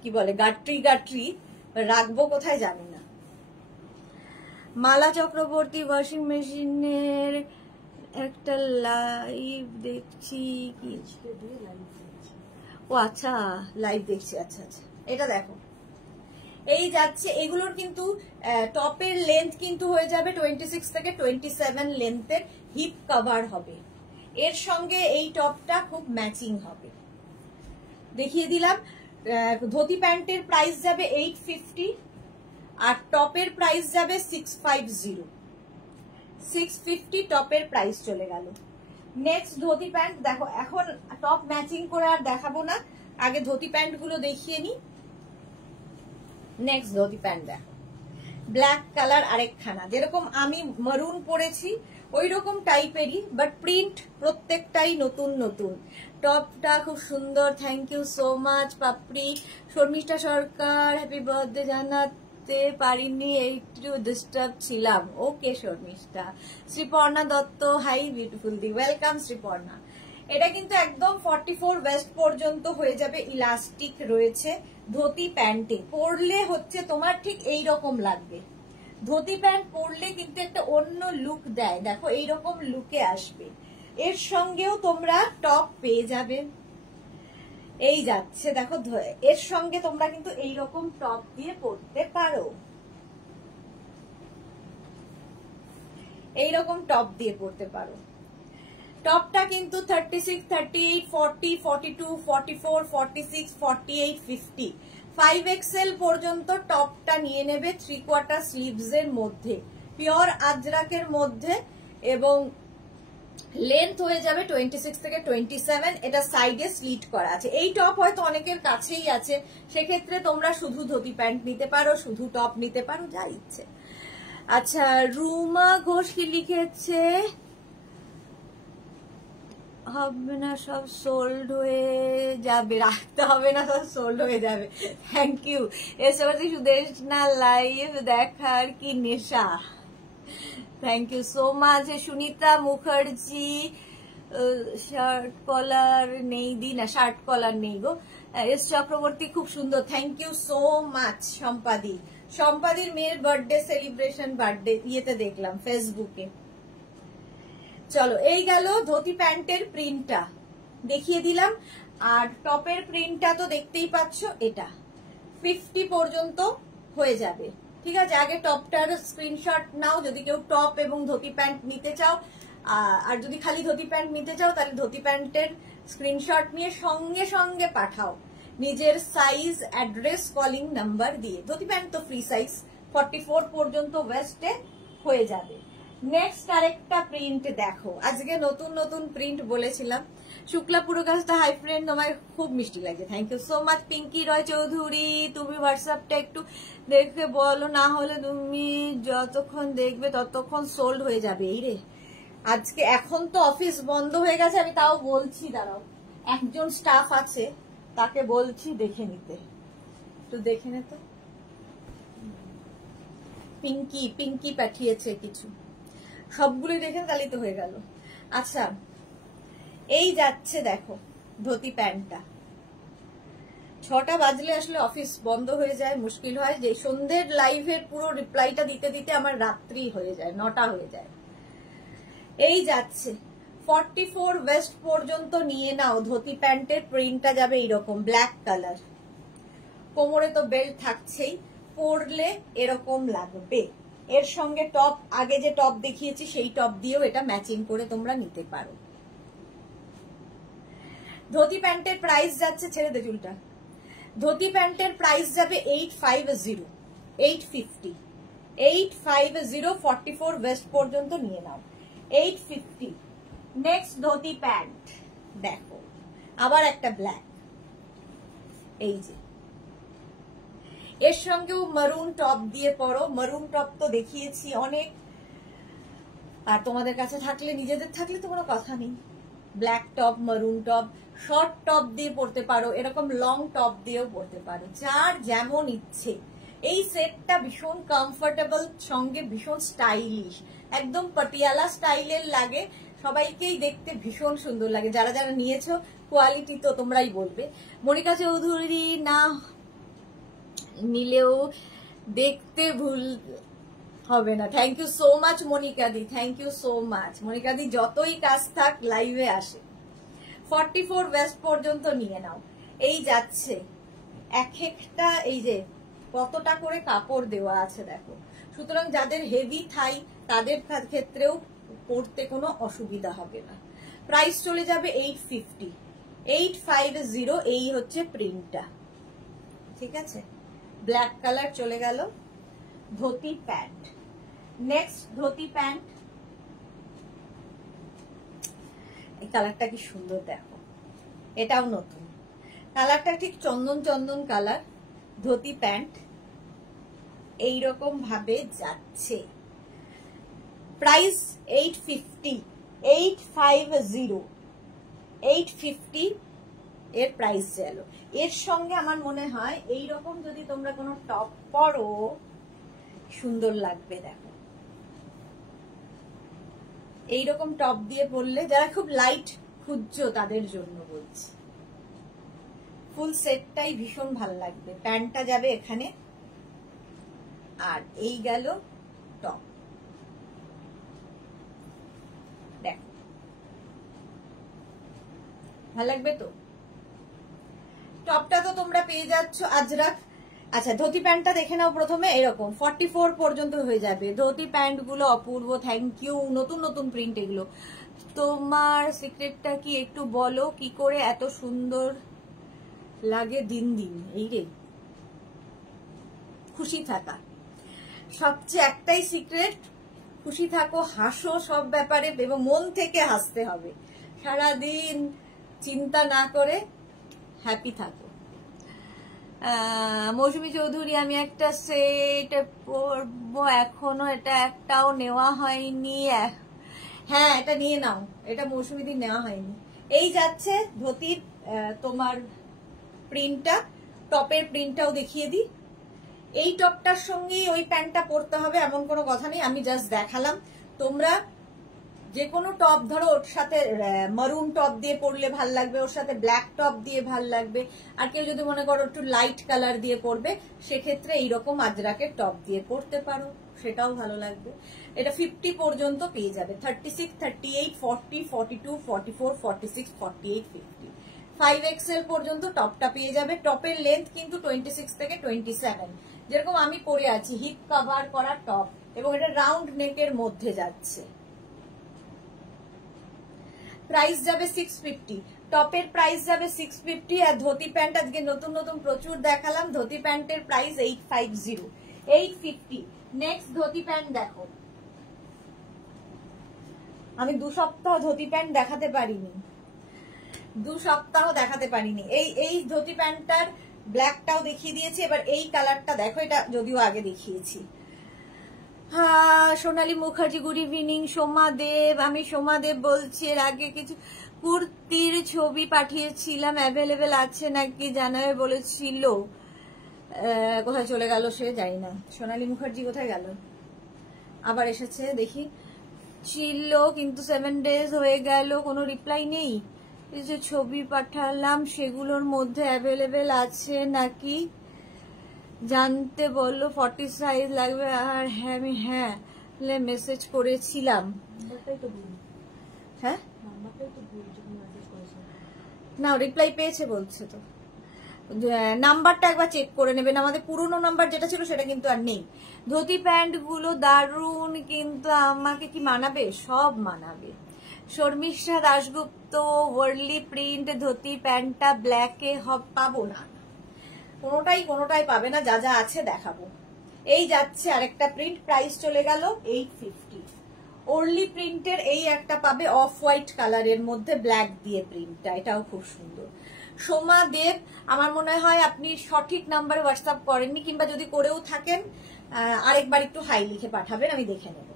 কি বলে গাটরি রাখবো কোথায় জানি না। মালা চক্রবর্তী, ওয়াশিং মেশিনের একটা লাইভ দেখছি, কি ও আচ্ছা লাইভ দেখছি, আচ্ছা আচ্ছা এটা দেখো, এই যাচ্ছে। এগুলোর কিন্তু টপের লেন্থ কিন্তু হয়ে যাবে 26 থেকে 27 লেন্থের, হিপ কভার হবে। এর সঙ্গে এই টপটা খুব ম্যাচিং হবে, দেখিয়ে দিলাম। ধুতি প্যান্টের প্রাইস যাবে 850, আর টপের প্রাইস যাবে 650। 650 টপের প্রাইস চলে গেল। নেক্সট ধুতি প্যান্ট দেখো, এখন টপ ম্যাচিং করে আর দেখাবো না, আগে ধুতি প্যান্ট গুলো দেখিয়ে নি। নেক্সট ধুতি প্যান্ট দেখো, ব্ল্যাক কালার আরেকখানা, যেরকম আমি মারুন পরেছি ওই রকম টাইপেরই, বাট প্রিন্ট প্রত্যেকটাই নতুন নতুন। টপটা খুব সুন্দর, thank you so much Papri. Sharmistha Sarkar, happy birthday জানাতে পারিনি, একটু ডিস্টার্ব ছিলাম। Okay Sharmistha. Sriparna Dutta, hi beautiful দি, ওয়েলকাম শ্রীপর্ণা। এটা কিন্তু একদম 44 ওয়েস্ট পর্যন্ত হয়ে যাবে, ইলাস্টিক রয়েছে। ধুতি প্যান্টে পরলে হচ্ছে তোমার ঠিক এই রকম লাগবে, ধুতি প্যান্ট পরলে কিন্তু একটা অন্য লুক দেয়, দেখো এইরকম লুকে আসবে। এর সঙ্গেও তোমরা টপ পেয়ে যাবে, এই যাচ্ছে দেখো, এর সঙ্গে তোমরা কিন্তু এইরকম টপ দিয়ে পরতে পারো, এইরকম টপ দিয়ে পরতে পারো। টপটা কিন্তু 36, 38, 40, 42, 44, 46, 48, 50, 5XL পর্যন্ত টপটা নিয়ে নেবে। 3/4 স্লিভস এর মধ্যে, পিওর আজরাকের মধ্যে, এবং লেন্থ হয়ে যাবে 26 থেকে 27। এটা সাইডে স্লিট করা আছে। এই টপ হয়তো অনেকের কাছেই আছে, সেক্ষেত্রে তোমরা শুধু ধুতি প্যান্ট নিতে পারো, শুধু টপ নিতে পারো, যা ইচ্ছে। আচ্ছা রুমা ঘোষ কি লিখেছে, হবে না সব সোল্ড হয়ে যাবে, রাখতে হবে না সব সোল্ড হয়ে যাবে। Thank you. এসে সুদেশনা, লাইভ দেখার কি নেশা, thank you so much. Sunita Mukherjee, shirt collar নেই দি না, শার্ট কলার নেই গো। এস চক্রবর্তী, খুব সুন্দর, থ্যাংক ইউ সো মাচ। সম্পাদির মেয়ের বার্থডে সেলিব্রেশন, বার্থডে ইয়েতে দেখলাম ফেসবুকে। চলো এই গেল ধুতি প্যান্টের প্রিন্টটা। দেখিয়ে দিলাম। আর টপের প্রিন্টটা তো দেখতেই পাচ্ছ, এটা 50 পর্যন্ত হয়ে যাবে। ঠিক আছে, আগে টপটার স্ক্রিনশট নাও যদি কেউ টপ এবং ধুতি প্যান্ট নিতে চাও। আর যদি খালি ধুতি প্যান্ট নিতে চাও তাহলে ধুতি প্যান্টের স্ক্রিনশট নিয়ে সঙ্গে সঙ্গে পাঠাও নিজের সাইজ, অ্যাড্রেস, কলিং নাম্বার দিয়ে। ধুতি প্যান্ট তো ফ্রি সাইজ, 44 পর্যন্ত ওয়েস্টে হয়ে যাবে। নেক্সট আরেকটা প্রিন্ট দেখো, আজকে নতুন নতুন প্রিন্ট বলেছিলাম। শুক্লা পুরকাশটা, হাই ফ্রেন্ড, তোমার খুব মিষ্টি লাগে, thank you so much. Pinky Roy Chowdhury, তুমি হোয়াটসঅ্যাপটা একটু দেখে বলো, না হলে তুমি যতক্ষণ দেখবে ততক্ষণ সোল্ড হয়ে যাবে। এই রে, আজকে এখন তো অফিস বন্ধ হয়ে গেছে, আমি তাও বলছি, দাঁড়াও, একজন স্টাফ আছে তাকে বলছি দেখে নিতে, একটু দেখে নে তো। পিঙ্কি পিঙ্কি পাঠিয়েছে কিছু, সবগুলো দেখেন তাহলেই তো হয়ে গেল। আচ্ছা, এই যাচ্ছে দেখো ধুতি প্যান্টটা। 6টা বাজলে আসলে অফিস বন্ধ হয়ে যায়, মুশকিল হয়, যে সন্ধ্যের লাইভের পুরো রিপ্লাইটা দিতে দিতে আমার রাত্রি হয়ে যায়, 9টা হয়ে যায়। এই যাচ্ছে 44 ওয়েস্ট পর্যন্ত নিয়ে নাও। ধুতি প্যান্টের প্রিন্টটা যাবে এইরকম ব্ল্যাক কালার, কোমরে তো বেল্ট থাকছেই, পরলে এরকম লাগবে। এর সঙ্গে টপ, আগে যে টপ দেখিয়েছি সেই টপ দিয়েও এটা ম্যাচিং করে তোমরা নিতে পারো। ধুতি প্যান্টের প্রাইস যাচ্ছে, ছেড়ে দে চুলটা, ধুতি প্যান্টের প্রাইস যাবে 850, 850, 850, 44 ওয়েস্ট পর্যন্ত নিয়ে নাও, 850। নেক্সট ধুতি প্যান্ট দেখো, আবার একটা ব্ল্যাক, এই যে এর সঙ্গেও মারুন টপ দিয়ে পরো। মারুন টপ তো দেখিয়েছি অনেক, আর তোমাদের কাছে থাকলে, নিজেদের থাকলে তো কোনো কথা নেই। ব্ল্যাক টপ, মারুন টপ, শর্ট টপ দিয়ে পরতে পারো, এরকম লং টপ দিয়েও পরতে পারো, যার যেমন ইচ্ছে। এই সেটটা ভীষণ কমফোর্টেবল, সঙ্গে ভীষণ স্টাইলিশ, একদম পাটিয়ালা স্টাইলের লাগে, সবাইকেই দেখতে ভীষণ সুন্দর লাগে। যারা যারা নিয়েছো কোয়ালিটি তো তোমরাই বলবে। মনিকা চৌধুরী, না নিলেও দেখতে ভুল হবে না, thank you so much Monica দি, thank you so much Monica দি, যতই কাজ থাক লাইভে আসে। 44 ওয়েস্ট পর্যন্ত নিয়ে নাও। এই যাচ্ছে এক একটা, এই যে কতটা করে কাপড় দেওয়া আছে দেখো, সুতরাং যাদের হেভি থাই তাদের ক্ষেত্রেও পরতে কোনো অসুবিধা হবে না। প্রাইস চলে যাবে 850, 850। এই হচ্ছে প্রিন্টটা, ঠিক আছে, ব্ল্যাক কালার চলে গেল। Dhoti pant, next dhoti pant, এই কালারটা কি সুন্দর দেখো, এটাও নতুন কালারটা, ঠিক চন্দন চন্দন কালার। ধুতি প্যান্ট এইরকম ভাবে যাচ্ছে, প্রাইস 850, 850, 850 এর প্রাইস গেল। এর সঙ্গে আমার মনে হয় এইরকম যদি তোমরা কোনো টপ পরো সুন্দর লাগবে। দেখো এইরকম টপ দিয়ে পরলে, যারা খুব লাইট খুঁজছো তাদের জন্য বলছি, ফুল সেটটাই ভীষণ ভালো লাগবে। প্যান্টটা যাবে এখানে, আর এই গেল টপ। দেখো ভালো লাগবে তো। টপটা তো তোমরা পেয়ে যাচ্ছ আজরাক। আচ্ছা, ধুতি প্যান্টটা দেখে নাও প্রথমে, এরকম 44 পর্যন্ত হয়ে যাবে। ধুতি প্যান্ট গুলো অপূর্ব, থ্যাংক ইউ, নতুন নতুন প্রিন্ট এগুলো। তোমার সিক্রেটটা কি একটু বলো, কি করে এত সুন্দর লাগে দিন দিন? এই রে, খুশি থাকা, সবচেয়ে একটাই সিক্রেট, খুশি থাকো, হাসো সব ব্যাপারে, এবং মন থেকে হাসতে হবে, সারাদিন চিন্তা না করে হ্যাপি থাকো। মৌসুমী চৌধুরী, আমি একটা সেট পরবো, এখনো এটা একটাও নেওয়া হয়নি। হ্যাঁ, এটা নিয়ে নাও, এটা মৌসুমীদের নেওয়া হয়নি। এই যাচ্ছে ধুতির তোমার প্রিন্টটা, টপের প্রিন্টটাও দেখিয়ে দিই। এই টপটার সঙ্গে ওই প্যান্টটা পরতে হবে এমন কোনো কথা নেই, আমি জাস্ট দেখালাম। তোমরা যে কোনো টপ ধরো ওর সাথে মারুন টপ দিয়ে পরলে ভাল লাগবে, ওর সাথে ব্ল্যাক টপ দিয়ে ভাল লাগবে, আর কেউ যদি মনে করো একটু লাইট কালার দিয়ে পরবে সেক্ষেত্রে এইরকম আজরাকের টপ দিয়ে পরতে পারো, সেটাও ভালো লাগবে। এটা 50 পর্যন্ত পেয়ে যাবে, 36, 38, 40, 42, 44, 46, 48, 50, 5XL পর্যন্ত টপটা পেয়ে যাবে। টপের লেন্থ কিন্তু 26 থেকে 27, যেরকম আমি পরে আছি, হিপ কভার করা টপ, এবং এটা রাউন্ড নেকের মধ্যে যাচ্ছে। প্রাইস যাবে 650, টপের প্রাইস যাবে 650, আর ধুতি প্যান্ট আজকে নতুন নতুন প্রচুর দেখালাম। ধুতি প্যান্টের প্রাইস 850, 850। নেক্সট ধুতি প্যান্ট দেখো, আমি 2 সপ্তাহ ধুতি প্যান্ট দেখাতে পারিনি, 2 সপ্তাহ দেখাতে পারিনি। এই ধুতি প্যান্টটার ব্ল্যাকটাও দেখিয়ে দিয়েছি, এবার এই কালারটা দেখো, এটা যদিও আগে দেখিয়েছি। হ্যাঁ, সোনালী মুখার্জি, গুড ইভিনিং। সোমা দেব, আমি সোমা দেব বলছি। এর আগে কিছু কুর্তির ছবি পাঠিয়েছিলাম, অ্যাভেলেবেল আছে নাকি জানাবে বলেছিল, কোথায় চলে গেল সে জানি না। সোনালী মুখার্জি কোথায় গেল, আবার এসেছে দেখি, ছিল কিন্তু 7 days হয়ে গেল, কোনো রিপ্লাই নেই। এই যে ছবি পাঠালাম সেগুলোর মধ্যে অ্যাভেলেবেল আছে নাকি জানতে বললো, 40 সাইজ লাগবে। আর হ্যাঁ, আমি মেসেজ করেছিলাম। হ্যাঁ না, রিপ্লাই পেয়েছে বলছে তো। নাম্বারটা একবার চেক করে নেবেন, আমাদের পুরনো নাম্বার যেটা ছিল সেটা কিন্তু আর নেই। ধুতি প্যান্ট গুলো দারুন, কিন্তু আমাকে কি মানাবে? সব মানাবে। শর্মিষ্ঠা দাশগুপ্ত, ওয়ার্লি প্রিন্ট ধুতি প্যান্টটা ব্ল্যাকে পাবো না, কোনোটাই পাবে না, যা যা আছে দেখাবো। এই যাচ্ছে আরেকটা প্রিন্ট, প্রাইস চলে গেল 850। ওয়ার্লি প্রিন্টের এই একটা পাবে, অফ হোয়াইট কালারের মধ্যে ব্ল্যাক দিয়ে প্রিন্টটা, এটাও খুব সুন্দর। সোমা দেব, আমার মনে হয় আপনি সঠিক নাম্বারে হোয়াটসঅ্যাপ করেননি, কিংবা যদি করেও থাকেন আরেকবার একটু হাই লিখে পাঠাবেন, আমি দেখে নেব।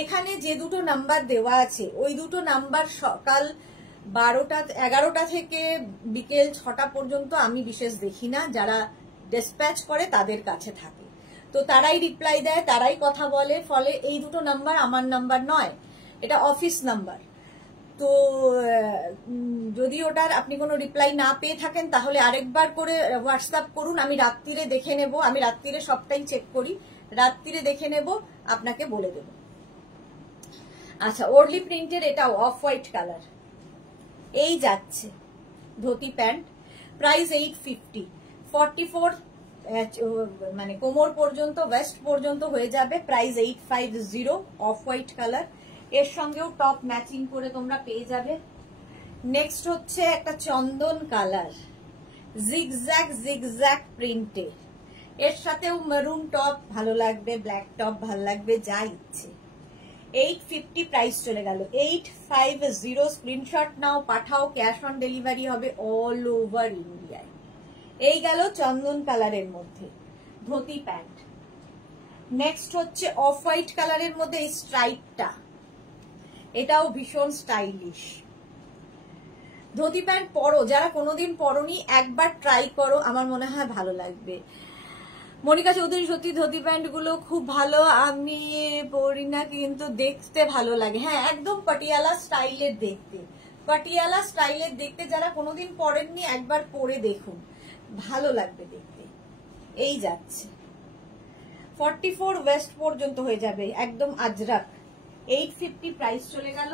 এখানে যে দুটো নাম্বার দেওয়া আছে ওই দুটো নাম্বার সকাল 11টা থেকে বিকেল 6টা পর্যন্ত আমি বিশেষ দেখি না, যারা ডিসপ্যাচ করে তাদের কাছে থাকে, তো তারাই রিপ্লাই দেয়, তারাই কথা বলে, ফলে এই দুটো নাম্বার আমার নাম্বার নয়, এটা অফিস নাম্বার। তো যদি ওটার আপনি কোনো রিপ্লাই না পেয়ে থাকেন তাহলে আরেকবার করে হোয়াটসঅ্যাপ করুন, আমি রাত্রিরে দেখে নেব, আমি রাত্রিরে সবটাই চেক করি, রাত্রিরে দেখে নেব, আপনাকে বলে দেব। আচ্ছা, ওয়ার্লি প্রিন্টের এটা অফ হোয়াইট কালার, এই যাচ্ছে ধুতি প্যান্ট, প্রাইস 850, 44 মানে কোমর পর্যন্ত, ওয়েস্ট পর্যন্ত হয়ে যাবে, প্রাইস 850, অফ হোয়াইট কালার। এর সঙ্গেও টপ ম্যাচিং করে তোমরা পেয়ে যাবে। নেক্সট হচ্ছে একটা চন্দন কালার, জিগজ্যাগ প্রিন্টে, এর সাথেও মেরুন টপ ভালো লাগবে, ব্ল্যাক টপ ভালো লাগবে, যা ইচ্ছে। 850 প্রাইস চলে গেল, 850। স্ক্রিনশট নাও, পাঠাও, ক্যাশ অন ডেলিভারি হবে অল ওভার ইন্ডিয়ায়। এই গেল চন্দন কালারের মধ্যে ধুতি প্যান্ট। নেক্সট হচ্ছে অফ হোয়াইট কালারের মধ্যে এই স্ট্রাইপটা, এটাও ভীষণ স্টাইলিশ। ধুতি প্যান্ট পরো, যারা কোনোদিন পরনি একবার ট্রাই করো, আমার মনে হয় ভালো লাগবে। মনিকা চৌধুরী, সত্যি ধুতি প্যান্ট গুলো খুব ভালো, আমি পরি না কিন্তু দেখতে ভালো লাগে। হ্যাঁ, একদম পাটিয়ালা স্টাইলের দেখতে, পাটিয়ালা স্টাইলের দেখতে, যারা কোনোদিন পরেননি একবার পরে দেখুন, ভালো লাগবে দেখতে। এই যাচ্ছে 44 ওয়েস্ট পর্যন্ত হয়ে যাবে, একদম আজরাক। 850 প্রাইস চলে গেল।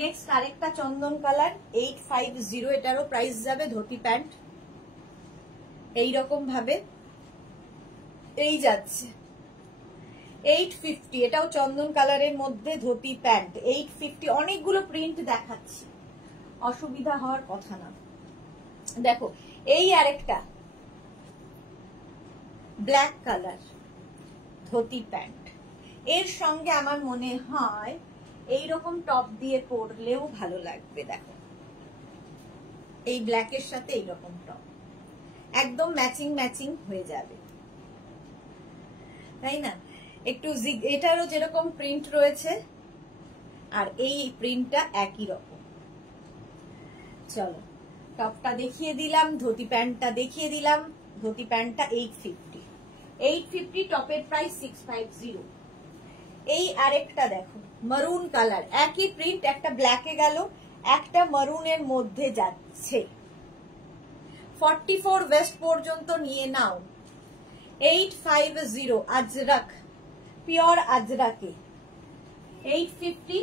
নেক্সট আরেকটা চন্দন কালার, 850, এটারও প্রাইস যাবে। ধুতি প্যান্ট এইরকম ভাবে এই যাচ্ছে 850, এটাও চন্দন কালারের মধ্যে ধুতি প্যান্ট 850। অনেকগুলো প্রিন্ট দেখাচ্ছি, অসুবিধা হওয়ার কথা না। দেখো, এই আরেকটা ব্ল্যাক কালার ধুতি প্যান্ট, এর সঙ্গে আমার মনে হয় এইরকম টপ দিয়ে পরলেও ভালো লাগবে। দেখো, এই ব্ল্যাকের সাথে এইরকম টপ একদম ম্যাচিং হয়ে যাবে, তাই না? একটু এটারও যেরকম প্রিন্ট রয়েছে আর এই প্রিন্টটা একই রকম। চলো, টপটা দেখিয়ে দিলাম, ধুতি প্যান্টটা দেখিয়ে দিলাম। ধুতি প্যান্টটা 850, টপের প্রাইস 650। এই আরেকটা দেখো, মারুন কালার, একই প্রিন্ট, একটা ব্ল্যাকে গেল, একটা মারুনের মধ্যে যাচ্ছে। 44 ওয়েস্ট পর্যন্ত নিয়ে নাও। 850 আজরাক, পিওর আজরাকে 850।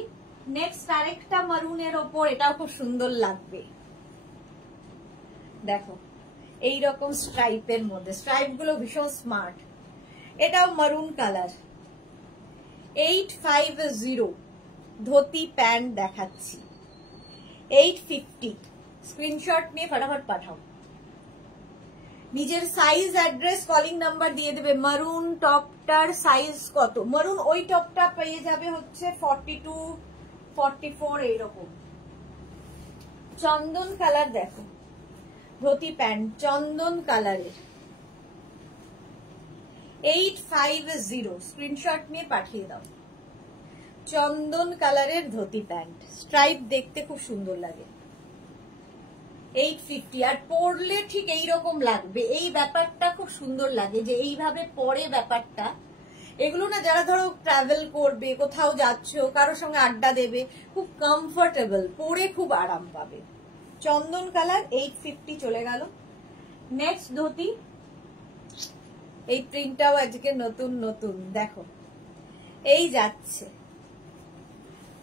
নেক্সট আরেকটা মারুনের ওপর, এটাও খুব সুন্দর লাগবে। দেখো এইরকম স্ট্রাইপের মধ্যে, স্ট্রাইপ গুলো ভীষণ স্মার্ট। এটাও মারুন কালার। 850 ধুতি প্যান্ট দেখাচ্ছি। 850 স্ক্রিনশট নিয়ে ফটাফট পাঠাও। নিজের সাইজ, অ্যাড্রেস, কলিং নাম্বার দিয়ে দেবে। মারুন টপটার সাইজ কত? মারুন ওই টপটা পেয়ে যাবে হচ্ছে 42, 44 এইরকম। চন্দন কালার দেখো, ধুতি প্যান্ট চন্দন কালারের। 850 স্ক্রিনশট নিয়ে পাঠিয়ে দাও। চন্দন কালারের ধুতি প্যান্ট, স্ট্রাইপ দেখতে খুব সুন্দর লাগে। 850, আর পরলে ঠিক এইরকম লাগবে। এই ব্যাপারটা খুব সুন্দর লাগে যে এইভাবে পরে ব্যাপারটা। এগুলো না যারা ধরো ট্রাভেল করবে, কোথাও যাচ্ছ, কারোর সঙ্গে আড্ডা দেবে, খুব কমফোর্টেবল, পরে খুব আরাম পাবে। চন্দন কালার 850 চলে গেল। নেক্সট ধুতি, এই প্রিন্টটাও আজকে নতুন নতুন দেখো, এই যাচ্ছে,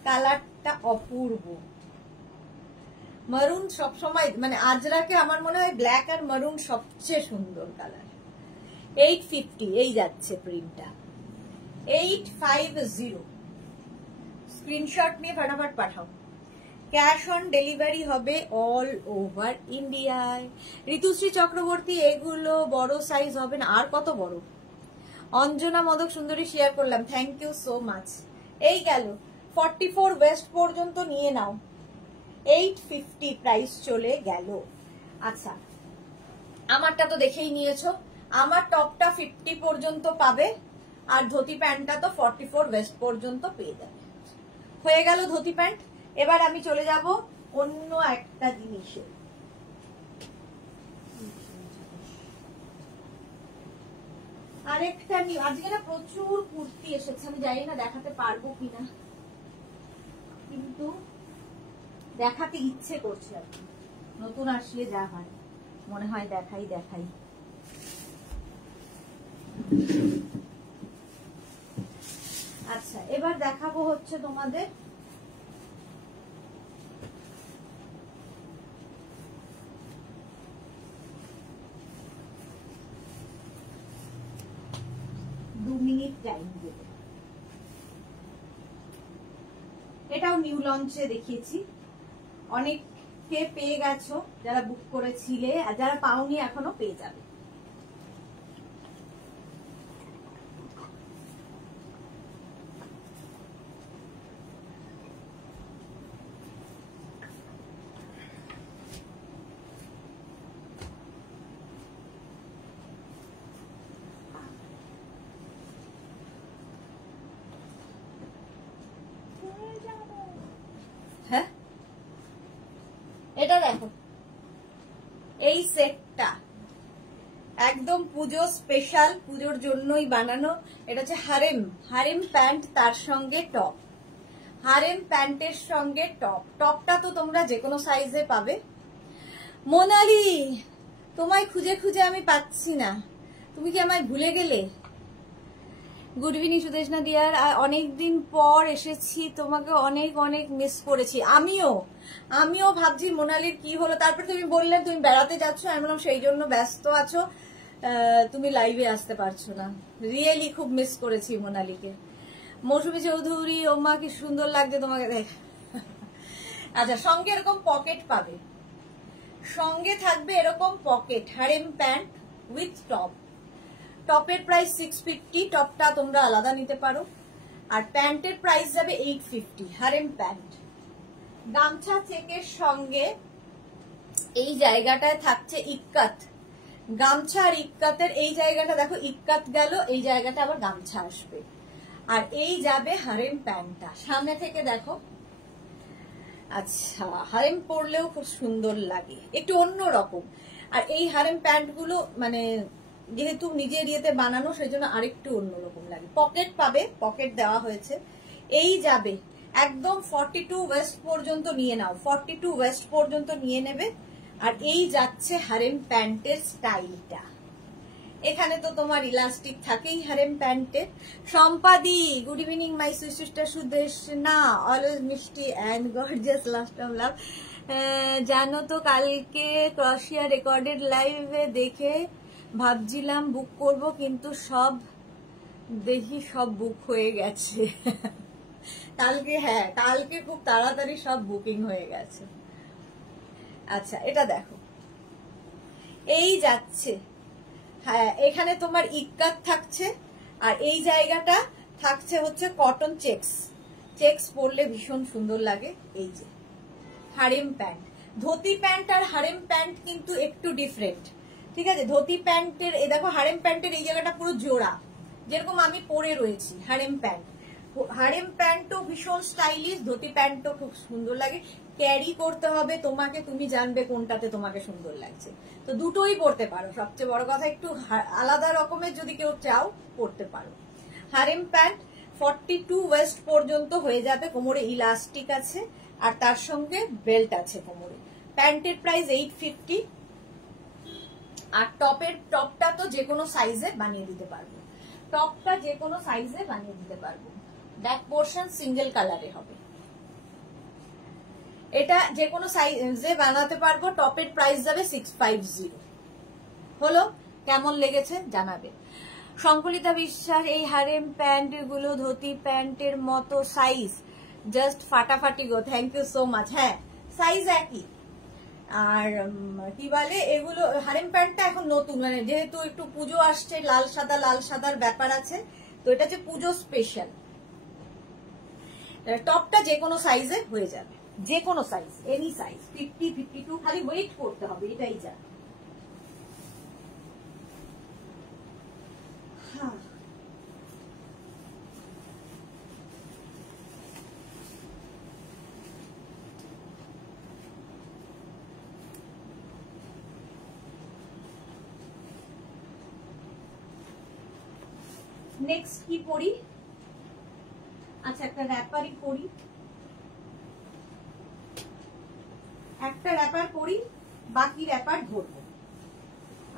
কালারটা অপূর্ব। মারুন সবসময় মানে আজরাকে আমার মনে হয় ব্ল্যাক আর মারুন সবচেয়ে সুন্দর কালার। 850 এই যাচ্ছে প্রিন্টটা। 850 স্ক্রিনশট নিয়ে ফটাফট পাঠাও। ক্যাশ অন ডেলিভারি হবে অল ওভার ইন্ডিয়ায়। ঋতুশ্রী চক্রবর্তী, এগুলো বড় সাইজ হবে না। আর কত বড়? অঞ্জনা মদক সুন্দরী শেয়ার করলাম, থ্যাংক ইউ সো মাচ। এই গেল 44 ওয়েস্ট পর্যন্ত নিয়ে নাও। 850 প্রাইস চলে গেল। আচ্ছা, আমারটা তো দেখেই নিয়েছো। আমার টপটা 50 পর্যন্ত পাবে, আর ধুতি প্যান্টটা তো 44 ওয়েস্ট পর্যন্ত পেয়ে যাবে। হয়ে গেল ধুতি প্যান্ট। এবার আমি চলে যাব অন্য একটা জিনিসে। আরেকটা নিউ, আজকে না প্রচুর কুর্তি এসেছে, আমি জানি না দেখাতে পারবো কিনা, কিন্তু দেখাতে ইচ্ছে করছে আর কি। নতুন আসলে যা হয় মনে হয় দেখাই দেখাই। আচ্ছা, এবার দেখাবো হচ্ছে তোমাদের মিনিট টাইম দেবে। এটাও নিউ লঞ্চে দেখিয়েছি, অনেককে পেয়ে গেছো যারা বুক করেছিলে, আর যারা পাওনি এখনো পেয়ে যাবে। হ্যাঁ, এটা দেখো, এই সেটটা একদম পুজো স্পেশাল, পুজোর জন্যই বানানো। এটা হচ্ছে হারেম, হারেম প্যান্ট, তার সঙ্গে টপ। হারেম প্যান্টের সঙ্গে টপ। টপটা তো তোমরা যে কোনো সাইজে পাবে। মোনালি, তোমায় খুঁজে খুঁজে আমি পাচ্ছি না, তুমি কি আমায় ভুলে গেলে? গুড ইভিনিং সুদেশনা দিয়ার, অনেকদিন পর এসেছি, তোমাকে অনেক অনেক মিস করেছি। আমিও ভাবছি মোনালির কি হলো। তারপর তুমি বললে তুমি বেড়াতে যাচ্ছ, আমি বললাম সেই জন্য ব্যস্ত আছো, তুমি লাইভে আসতে পারছো না। রিয়েলি খুব মিস করেছি মোনালিকে। মৌসুমী চৌধুরী, ওমা কি সুন্দর লাগছে তোমাকে দেখ। আচ্ছা, সঙ্গে এরকম পকেট পাবে, সঙ্গে থাকবে এরকম pocket. Harem pant with top. টপের প্রাইস 650, টপটা তোমরা আলাদা নিতে পারো, আর প্যান্টের প্রাইস যাবে 850। Harem pant. গামছা চেকের সঙ্গে এই জায়গাটায় থাকছে ইক্কাত। গামছা আর ইক্কাতের এই জায়গাটা দেখো, ইক্কাত গেল, এই জায়গাটা আবার গামছা আসবে, আর এই যাবে হারেম প্যান্টটা। সামনে থেকে দেখো। আচ্ছা, হারেম পরলেও খুব সুন্দর লাগে, একটু অন্য রকম। আর এই হারেম প্যান্ট গুলো মানে যেহেতু নিজের ইয়েতে বানানো, সেই জন্য আরেকটু অন্যরকম লাগে। পকেট পাবে, পকেট দেওয়া হয়েছে। এই যাবে একদম 42 ওয়েস্ট পর্যন্ত নিয়ে নাও, 42 ওয়েস্ট পর্যন্ত নিয়ে নেবে। আর এই যাচ্ছে হারেম প্যান্টের স্টাইলটা। এখানে তো তোমার ইলাস্টিক থাকেই হারেম প্যান্টের। Sampadi, good evening my sister Sudeshna, always মিষ্টি অ্যান্ড গর্জিয়াস, লাস্ট অফ লাভ। জানো তো কালকে ক্রশিয়া রেকর্ডেড লাইভে দেখে ভাবছিলাম বুক করব, কিন্তু সব দেখি সব বুক হয়ে গেছে। কালকে, হ্যাঁ কালকে খুব তাড়াতাড়ি সব বুকিং হয়ে গেছে। আচ্ছা এটা দেখো, এই যাচ্ছে, হ্যাঁ এখানে তোমার ইক্কাত থাকছে, আর এই জায়গাটা থাকছে হচ্ছে কটন চেক্স। চেক্স পরলে ভীষণ সুন্দর লাগে। এই যে হারেম প্যান্ট, ধুতি প্যান্ট আর হারেম প্যান্ট কিন্তু একটু ডিফারেন্ট, ঠিক আছে? ধুতি প্যান্টের এই দেখো, হারেম প্যান্টের এই জায়গাটা পুরো জোড়া, যেরকম আমি পরে রয়েছি হারেম প্যান্ট। হারেম প্যান্টও ভীষণ স্টাইলিশ, ধুতি প্যান্টও খুব সুন্দর লাগে। ক্যারি করতে হবে তোমাকে, তুমি জানবে কোনটাতে তোমাকে সুন্দর লাগছে, তো দুটোই পরতে পারো। সবচেয়ে বড় কথা, একটু আলাদা রকমের যদি কেউ চাও পরতে পারো। হারেম প্যান্ট 42 ওয়েস্ট পর্যন্ত হয়ে যাবে, কোমরে ইলাস্টিক আছে আর তার সঙ্গে বেল্ট আছে কোমরে। প্যান্টের প্রাইস 850। আর টপটা তো যে কোনো সাইজে বানিয়ে দিতে পারবো, টপটা যে কোনো সাইজে বানিয়ে দিতে পারবো। ব্যাক পোর্শন সিঙ্গেল কালারে হবে, এটা যে কোনো সাইজে বানাতে পারবো। টপের প্রাইস যাবে 650। হলো, কেমন লেগেছে জানাবে। সংকলিতা বিশ্বাস, এই হারেম প্যান্ট গুলো ধুতি প্যান্টের মতো সাইজ, জাস্ট ফাটাফাটি গো, থ্যাংক ইউ সো মাচ। হ্যাঁ সাইজ একই। আর কি বলে, এগুলো হারেম প্যান্টটা এখন নতুন, মানে যেহেতু একটু পুজো আসছে, লাল সাদার ব্যাপার আছে, তো এটা হচ্ছে পুজো স্পেশাল। টপটা যে কোনো সাইজে হয়ে যাবে, যে কোনো সাইজ, এনি সাইজ, 50, 52, খালি ওয়েট করতে হবে, এটাই যা। নেক্সট কি পরি? আচ্ছা একটা র্যাপারই পরি, একটা র্যাপার পরি, বাকি র্যাপার ধরবো।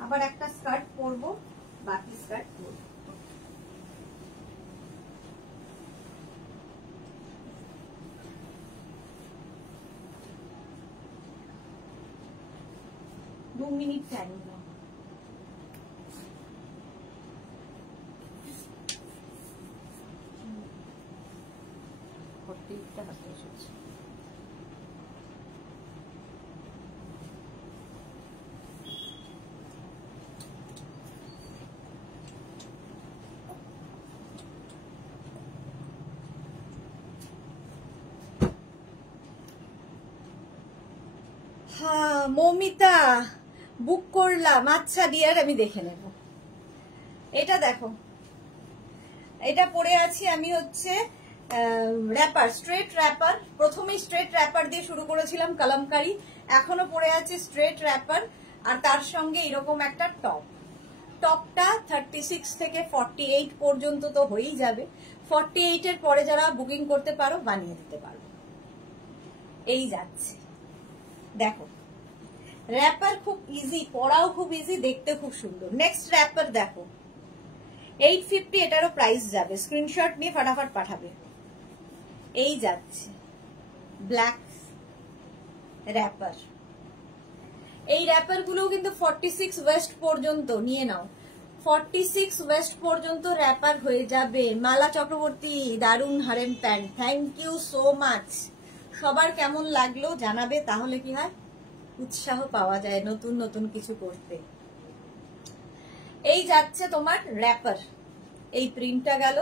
আবার একটা স্কার্ট পরবো, বাকি স্কার্ট পরবো। दो मिनट टाइम है। হ্যাঁ মৌমিতা বুক করলাম, আচ্ছা ডিয়ার আমি দেখে নেব। এটা দেখো, এটা পরে আছি আমি হচ্ছে র্যাপার, স্ট্রেট র্যাপার। প্রথমেই স্ট্রেট র্যাপার দিয়ে শুরু করেছিলাম কালামকারি, এখনো পরে আছে স্ট্রেট র্যাপার, আর তার সঙ্গে এরকম একটা টপ। টপটা 36 থেকে 48 পর্যন্ত তো হয়েই যাবে, 48 এর পরে যারা বুকিং করতে পারো বানিয়ে দিতে পারো। এই যাচ্ছে দেখো, র্যাপার খুব ইজি, পরাও খুব ইজি, দেখতে খুব সুন্দর। নেক্সট র্যাপার দেখো 850, এটারও প্রাইস যাবে, স্ক্রিনশট নিয়ে ফটাফট পাঠাবে। এই যাচ্ছে ব্ল্যাক র্যাপার, এই র্যাপার গুলো কিন্তু 46 ওয়েস্ট পর্যন্ত নিয়ে নাও, 46 ওয়েস্ট পর্যন্ত র্যাপার হয়ে যাবে। মালা চক্রবর্তী, দারুন harem pant, thank you so much. সবার কেমন লাগলো জানাবে, তাহলে কি হয় উৎসাহ পাওয়া যায় নতুন নতুন কিছু করতে। এই যাচ্ছে তোমার র্যাপার, এই প্রিন্টটা গেল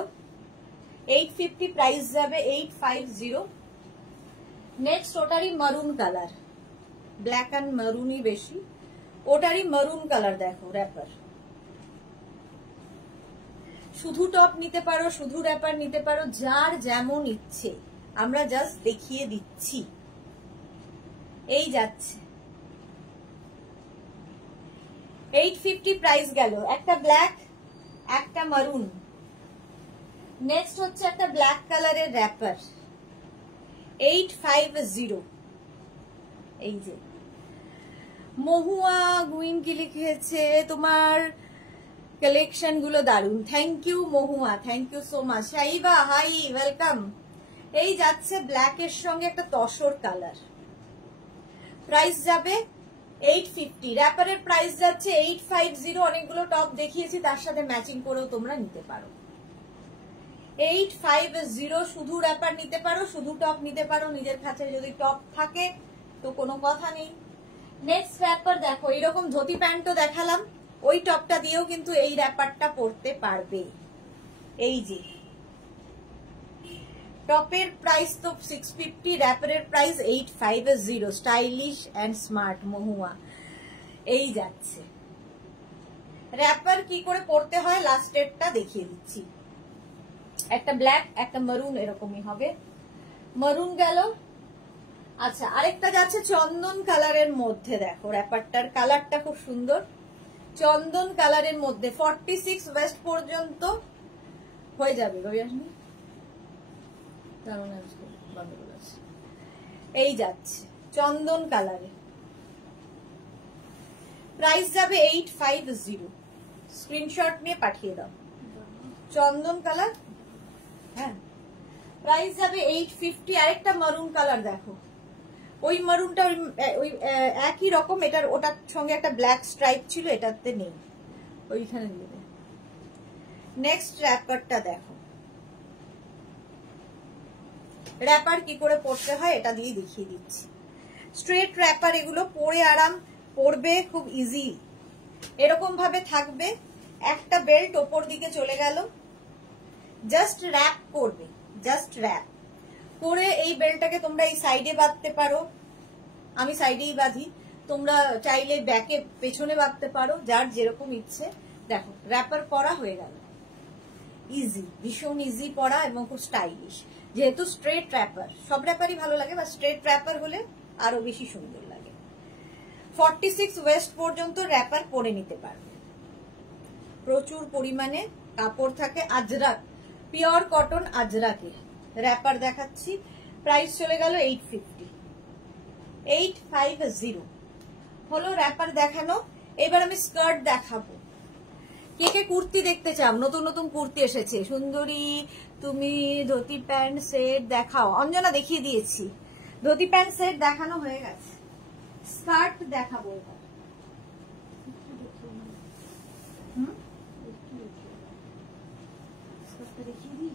850, প্রাইস যাবে 850। নেক্সট ওটারই মারুন কালার, ব্ল্যাক অ্যান্ড মারুনই বেশি, ওটারই মারুন কালার দেখো র্যাপার। শুধু টপ নিতে পারো, শুধু র্যাপার নিতে পারো, যার যেমন ইচ্ছে, আমরা জাস্ট দেখিয়ে দিচ্ছি। এই যাচ্ছে 850, প্রাইস গেল। একটা ব্ল্যাক, একটা মারুন, নেক্সট হচ্ছে একটা ব্ল্যাক কালারের র্যাপার, 850। এই যে মহুয়া গুইন কি লিখেছে, তোমার কালেকশন গুলো দারুন, thank you Mahua, thank you so much. Saiba hi, welcome. এই যাচ্ছে ব্ল্যাক এর সঙ্গে একটা তসর কালার, প্রাইস যাবে 850। র্যাপারের প্রাইস যাচ্ছে 850। অনেকগুলো টপ দেখিয়েছি, তার সাথে ম্যাচিং করেও তোমরা নিতে পারো। 850 শুধু র্যাপার নিতে পারো, শুধু টপ নিতে পারো, নিজের কাছে যদি টপ থাকে তো কোনো কথা নেই। নেক্সট র্যাপার দেখো, এইরকম ধুতি প্যান্টও দেখালাম, ওই টপটা দিয়েও কিন্তু এই র্যাপারটা পরতে পারবে। এই যে টপের প্রাইস তো 650, র্যাপারের প্রাইস 850। স্টাইলিশ এন্ড স্মার্ট মহুয়া। এই যাচ্ছে র্যাপার কি করে পরতে হয়, লাস্টেরটা দেখিয়ে দিচ্ছি। একটা ব্ল্যাক, একটা মারুন, এরকমই হবে। মারুন গেল। আচ্ছা, আরেকটা যাচ্ছে চন্দন কালারের মধ্যে, দেখো র্যাপারটার কালারটা খুব সুন্দর, চন্দন কালারের মধ্যে 46 ওয়েস্ট পর্যন্ত হয়ে যাবে। এই যাচ্ছে চন্দন কালারে, প্রাইস যাবে 850। স্ক্রিনশট নিয়ে পাঠিয়ে দাও। চন্দন কালার, হ্যাঁ, প্রাইস যাবে 850। আরেকটা মারুন কালার দেখো, ওই মারুনটা ওই একই রকম, এটার ওটার সঙ্গে একটা ব্ল্যাক স্ট্রাইপ ছিল, এটাতে নেই, ওইখানে দেবে। নেক্সট র্যাপারটা দেখো, র্যাপার কি করে পরতে হয় এটা দিয়ে দেখিয়ে দিচ্ছি। স্ট্রেট র্যাপার, এগুলো পরে আরাম, পরবে খুব ইজি। এরকম ভাবে থাকবে, একটা বেল্ট ওপর দিকে চলে গেল, জাস্ট র্যাপ করবে, জাস্ট র্যাপ করে এই বেল্টটাকে তোমরা এই সাইডে বাঁধতে পারো, আমি সাইডেই বাঁধি, তোমরা চাইলে ব্যাকে পেছনে বাঁধতে পারো, যার যেরকম ইচ্ছে। দেখো র্যাপার পরা হয়ে গেল, ইজি, ভীষণ ইজি পরা এবং খুব স্টাইলিশ। যেহেতু স্ট্রেট র্যাপার, সব র্যাপারই ভালো লাগে, বা স্ট্রেট র্যাপার হলে আরো বেশি সুন্দর লাগে। 46 ওয়েস্ট পর্যন্ত র্যাপার পরে নিতে পারবে, প্রচুর পরিমাণে কাপড় থাকে। আজরাক, পিওর কটন আজরাকে র্যাপার দেখাচ্ছি, প্রাইস চলে গেল 850। 850 হলো র্যাপার দেখানো। এবার আমি স্কার্ট দেখাবো। কে কে কুর্তি দেখতে চাও? নতুন নতুন কুর্তি এসেছে। সুন্দরী তুমি ধুতি প্যান্ট সেট দেখাও। অঞ্জনা দেখিয়ে দিয়েছি, ধুতি প্যান্ট সেট দেখানো হয়ে গেছে। স্কার্ট দেখাবো এবার। দেখিয়ে দিই।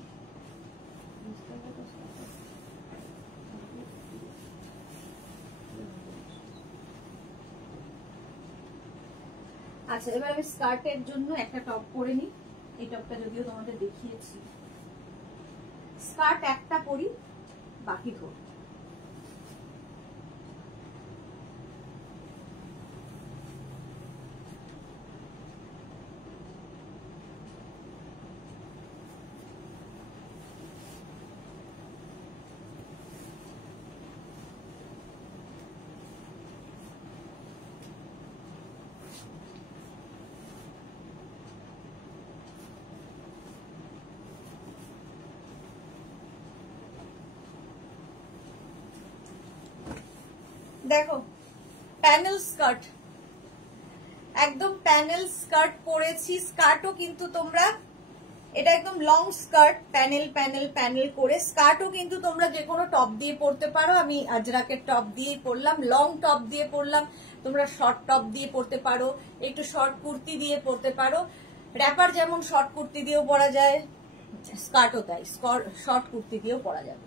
আচ্ছা, এবার আমি স্কার্টের জন্য একটা টপ পরে নিই। এই টপটা যদিও তোমাদের দেখিয়েছি। স্কার্ট একটা পরি, বাকি ধর। দেখো প্যানেল স্কার্ট, একদম প্যানেল স্কার্ট পরেছি। স্কার্টও কিন্তু তোমরা, এটা একদম long skirt, panel panel panel করে। স্কার্টও কিন্তু তোমরা যে কোনো টপ দিয়ে পরতে পারো। আমি আজরাকের টপ দিয়ে পরলাম, লং টপ দিয়ে পরলাম, তোমরা শর্ট টপ দিয়ে পরতে পারো, একটু শর্ট কুর্তি দিয়ে পরতে পারো। র্যাপার যেমন শর্ট কুর্তি দিয়েও পরা যায়, স্কার্টও তাই, শর্ট কুর্তি দিয়েও পরা যাবে।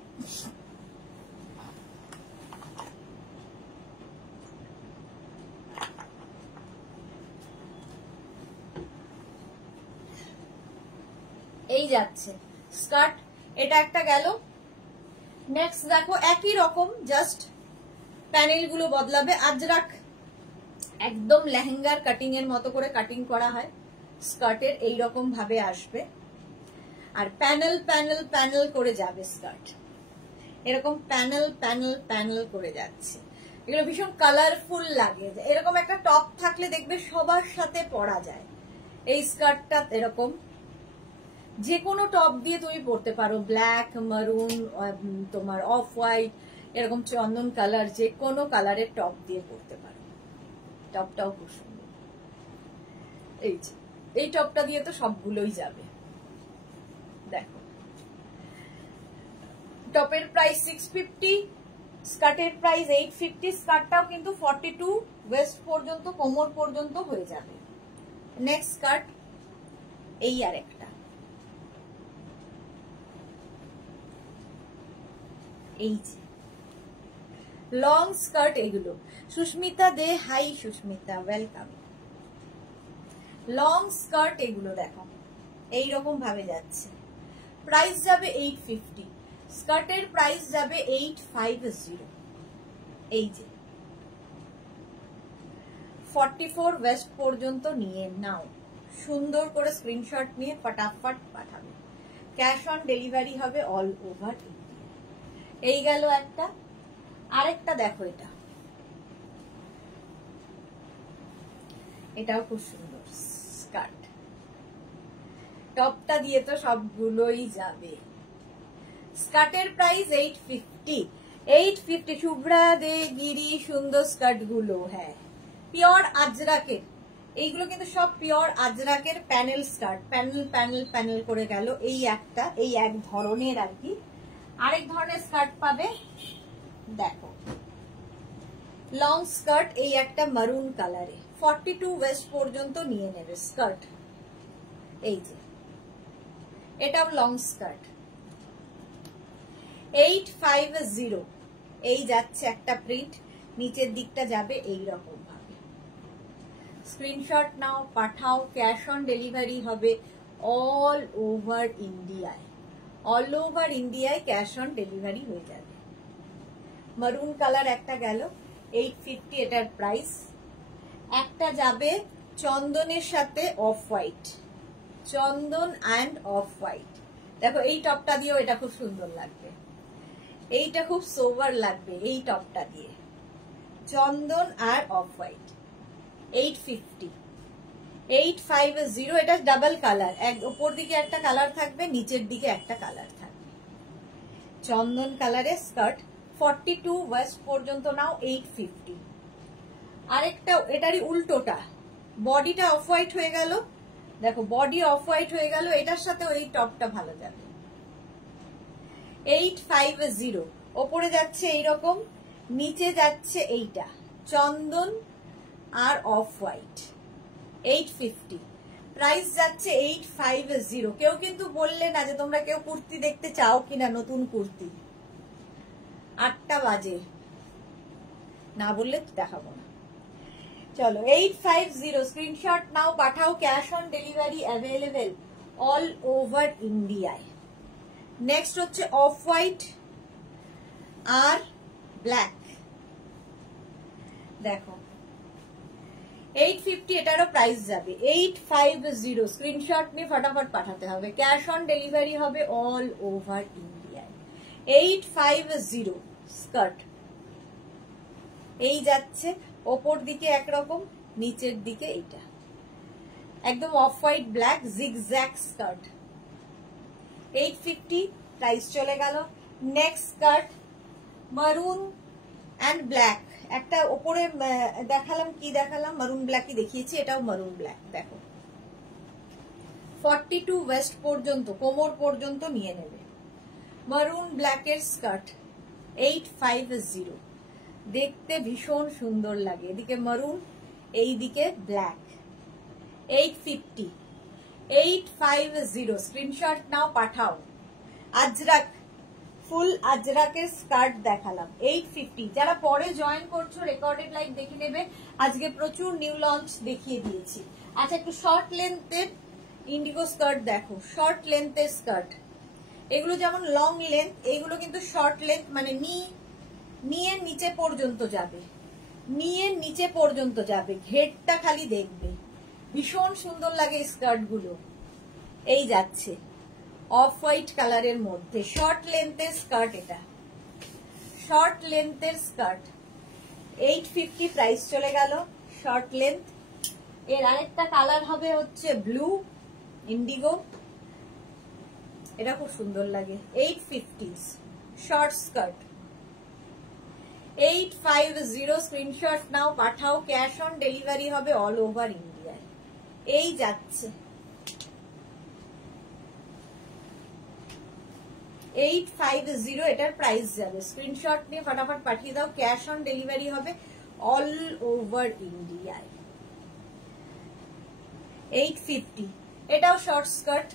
এই যাচ্ছে স্কার্ট, এটা একটা গেল। নেক্সট দেখো একই রকম, জাস্ট প্যানেল গুলো বদলাবে। আজরাক একদম লেহেঙ্গার কাটিং এর মতো করে কাটিং করা হয়, স্কার্টের এইরকম ভাবে আসবে, আর প্যানেল প্যানেল প্যানেল করে যাবে স্কার্ট, এরকম প্যানেল প্যানেল প্যানেল করে যাচ্ছে। এগুলো ভীষণ কালারফুল লাগে। এরকম একটা টপ থাকলে দেখবে সবার সাথে পরা যায়। এই স্কার্টটা এরকম যে কোনো টপ দিয়ে তুমি পরতে পারো, ব্ল্যাক, মারুন, তোমার অফ হোয়াইট, এরকম চন্দন কালার, যে কোনো কালারের টপ দিয়ে পরতে পারো। টপটাও খুব সুন্দর। এই টপটা দিয়ে তো সবগুলোই যাবে। দেখো, টপের প্রাইস 650, স্কার্টের প্রাইস 850। স্কার্টটাও কিন্তু 42 ওয়েস্ট পর্যন্ত, কোমর পর্যন্ত হয়ে যাবে। নেক্সট স্কার্ট, এই আর একটা, এই যে লং স্কার্ট। এগুলো Susmita De, hi Susmita, welcome. Long skirt এগুলো দেখো এইরকম ভাবে যাচ্ছে, প্রাইস যাবে 850, স্কার্টের প্রাইস যাবে 850। এই যে 44 ওয়েস্ট পর্যন্ত নিয়ে নাও, সুন্দর করে স্ক্রিনশট নিয়ে ফটাফট পাঠাবে। ক্যাশ অন ডেলিভারি হবে অল ওভার ইন্ডিয়া। এই গেল একটা। আরেকটা দেখো, এটাও খুব সুন্দর স্কার্ট। টপটা দিয়ে তো সবগুলোই যাবে। স্কার্টের প্রাইস 850। শুভ্রা দে গিরি, সুন্দর স্কার্ট গুলো, হ্যাঁ পিওর আজরাকের। এইগুলো কিন্তু সব পিওর আজরাকের panel skirt, panel panel panel করে গেল। এই একটা, এই এক ধরনের আর কি। আরেক ধরনের স্কার্ট পাবে, দেখো লং স্কার্ট, এই একটা মারুন কালারে, 42 ওয়েস্ট পর্যন্ত নিয়ে নেবে স্কার্ট। এই যে এটাও লং স্কার্ট, 850। এই যাচ্ছে একটা প্রিন্ট, নিচের দিকটা যাবে এইরকম ভাবে। স্ক্রিনশট নাও, পাঠাও। ক্যাশ অন ডেলিভারি হবে অল ওভার ইন্ডিয়ায়। অল ওভার ইন্ডিয়ায় ক্যাশ অন ডেলিভারি হয়ে যাবে। মারুন কালার একটা গেল, 850 এটার প্রাইস। একটা যাবে চন্দনের সাথে off white, Chandan and off white. দেখো এই টপটা দিয়েও এটা খুব সুন্দর লাগবে, এইটা খুব সোভার লাগবে এই টপটা দিয়ে, চন্দন আর অফ হোয়াইট। 850। এটা ডাবল কালার, এক উপর দিকে একটা কালার থাকবে, নিচের দিকে একটা কালার থাকবে। চন্দন কালারের স্কার্ট, 42 ওয়েস্ট পর্যন্ত নাও, 850। আরেকটা এটারই উল্টোটা, বডিটা অফ হোয়াইট হয়ে গেল। দেখো বডি অফ হোয়াইট হয়ে গেল, এটার সাথে ওই টপটা ভালো যাবে। 850। ওপরে যাচ্ছে এইরকম, নিচে যাচ্ছে এইটা চন্দন আর অফ হোয়াইট, 850। প্রাইস যাচ্ছে 850। কেউ কিন্তু বললে না যে তোমরা কেউ কুর্তি দেখতে চাও কিনা, নতুন কুর্তি। 8টা বাজে, না বললে দেখাবো না। চলো 850, স্ক্রিনশট নাও, পাঠাও। Cash on delivery available all over ইন্ডিয়ায়। নেক্সট হচ্ছে অফ হোয়াইট আর ব্ল্যাক। দেখো 850, এটারও প্রাইস যাবে 850। স্ক্রিনশট নিয়ে ফটাফট পাঠাতে হবে। ক্যাশ অন ডেলিভারি হবে অল ওভার ইন্ডিয়ায়। 850 স্কার্ট। এই যাচ্ছে ওপর দিকে একরকম, নিচের দিকে এইটা একদম off white black zigzag skirt, 850 price চলে গেল। নেক্সট স্কার্ট মারুন অ্যান্ড ব্ল্যাক, একটা ওপরে দেখালাম, কি দেখালাম, মারুন ব্ল্যাকই দেখিয়েছি, এটাও মারুন ব্ল্যাক। দেখো 42 ওয়েস্ট পর্যন্ত, কোমর পর্যন্ত নিয়ে নেবে। মারুন ব্ল্যাকের স্কার্ট 850, দেখতে ভীষণ সুন্দর লাগে। এদিকে মারুন, এইদিকে ব্ল্যাক, 850। 850 স্ক্রিনশট নাও, পাঠাও। আজরাক, ফুল আজরাকের স্কার্ট দেখালাম 850। যারা পরে জয়েন করছো রেকর্ডেড লাইভ দেখে নেবে, আজকে প্রচুর নিউ লঞ্চ দেখিয়ে দিয়েছি। আচ্ছা একটু শর্ট লেন্থের ইন্ডিগো স্কার্ট দেখো, শর্ট লেন্থের স্কার্ট। এগুলো যেমন লং লেন্থ, এগুলো কিন্তু শর্ট লেন্থ, মানে নিয়ের নিচে পর্যন্ত যাবে, নিয়ের নিচে পর্যন্ত যাবে, ঘেরটা খালি দেখবে, ভীষণ সুন্দর লাগে স্কার্ট গুলো। এই যাচ্ছে অফ হোয়াইট কালারের মধ্যে শর্ট লেন্থের স্কার্ট, এটা শর্ট লেন্থের স্কার্ট 850 প্রাইস চলে গেল শর্ট লেন্থ। এর আরেকটা কালার হবে হচ্ছে ব্লু ইন্ডিগো, এটা খুব সুন্দর লাগে। 850 শর্ট স্কার্ট, 850 স্ক্রিনশট নাও, পাঠাও। ক্যাশ অন ডেলিভারি হবে অল ওভার ইন্ডিয়ায়। এই যাচ্ছে 850, এটার প্রাইস যাবে। স্ক্রিনশট নিয়ে ফটাফট পাঠিয়ে দাও, ক্যাশ অন ডেলিভারি হবে অল ওভার ইন্ডিয়ায়। 850, এটাও শর্ট স্কার্ট,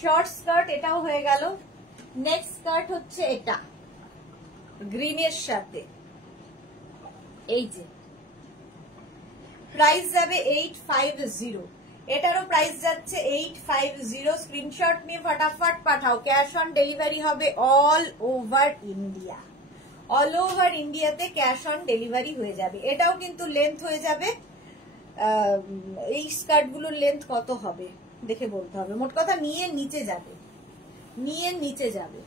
শর্ট স্কার্ট এটাও হয়ে গেল। নেক্সট স্কার্ট হচ্ছে এটা গ্রিনের সাথে, এই যে প্রাইস যাবে 850, এটারও প্রাইস যাচ্ছে 850। স্ক্রিনশট নিয়ে ফটাফট পাঠাও, ক্যাশ অন ডেলিভারি হবে all over India. All over ইন্ডিয়াতে ক্যাশ অন ডেলিভারি হয়ে যাবে। এটাও কিন্তু লেন্থ হয়ে যাবে, এই স্কার্ট গুলোর লেন্থ কত হবে দেখে বলতে হবে। মোট কথা নিয়ে নিচে যাবে, নিয়ে নিচে যাবে।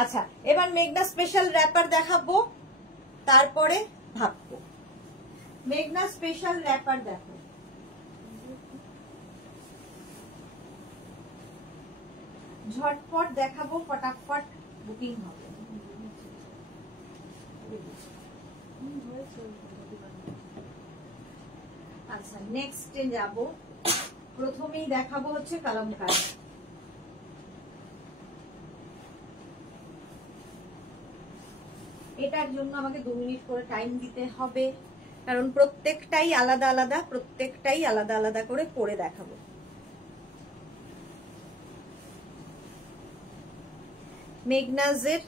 আচ্ছা, এবার মেঘনা স্পেশাল র্যাপার দেখাবো, তারপরে ভাববো। মেঘনা স্পেশাল র্যাপার দেখো, ঝটপট দেখাবো, ফটাফট বুকিং হবে। আচ্ছা, নেক্সটে যাব। প্রথমেই দেখাবো হচ্ছে কালামকারী। এটার জন্য আমাকে 2 মিনিট করে টাইম দিতে হবে, কারণ প্রত্যেকটাই আলাদা আলাদা, প্রত্যেকটাই আলাদা আলাদা করে পরে দেখাবো। মেঘনাজের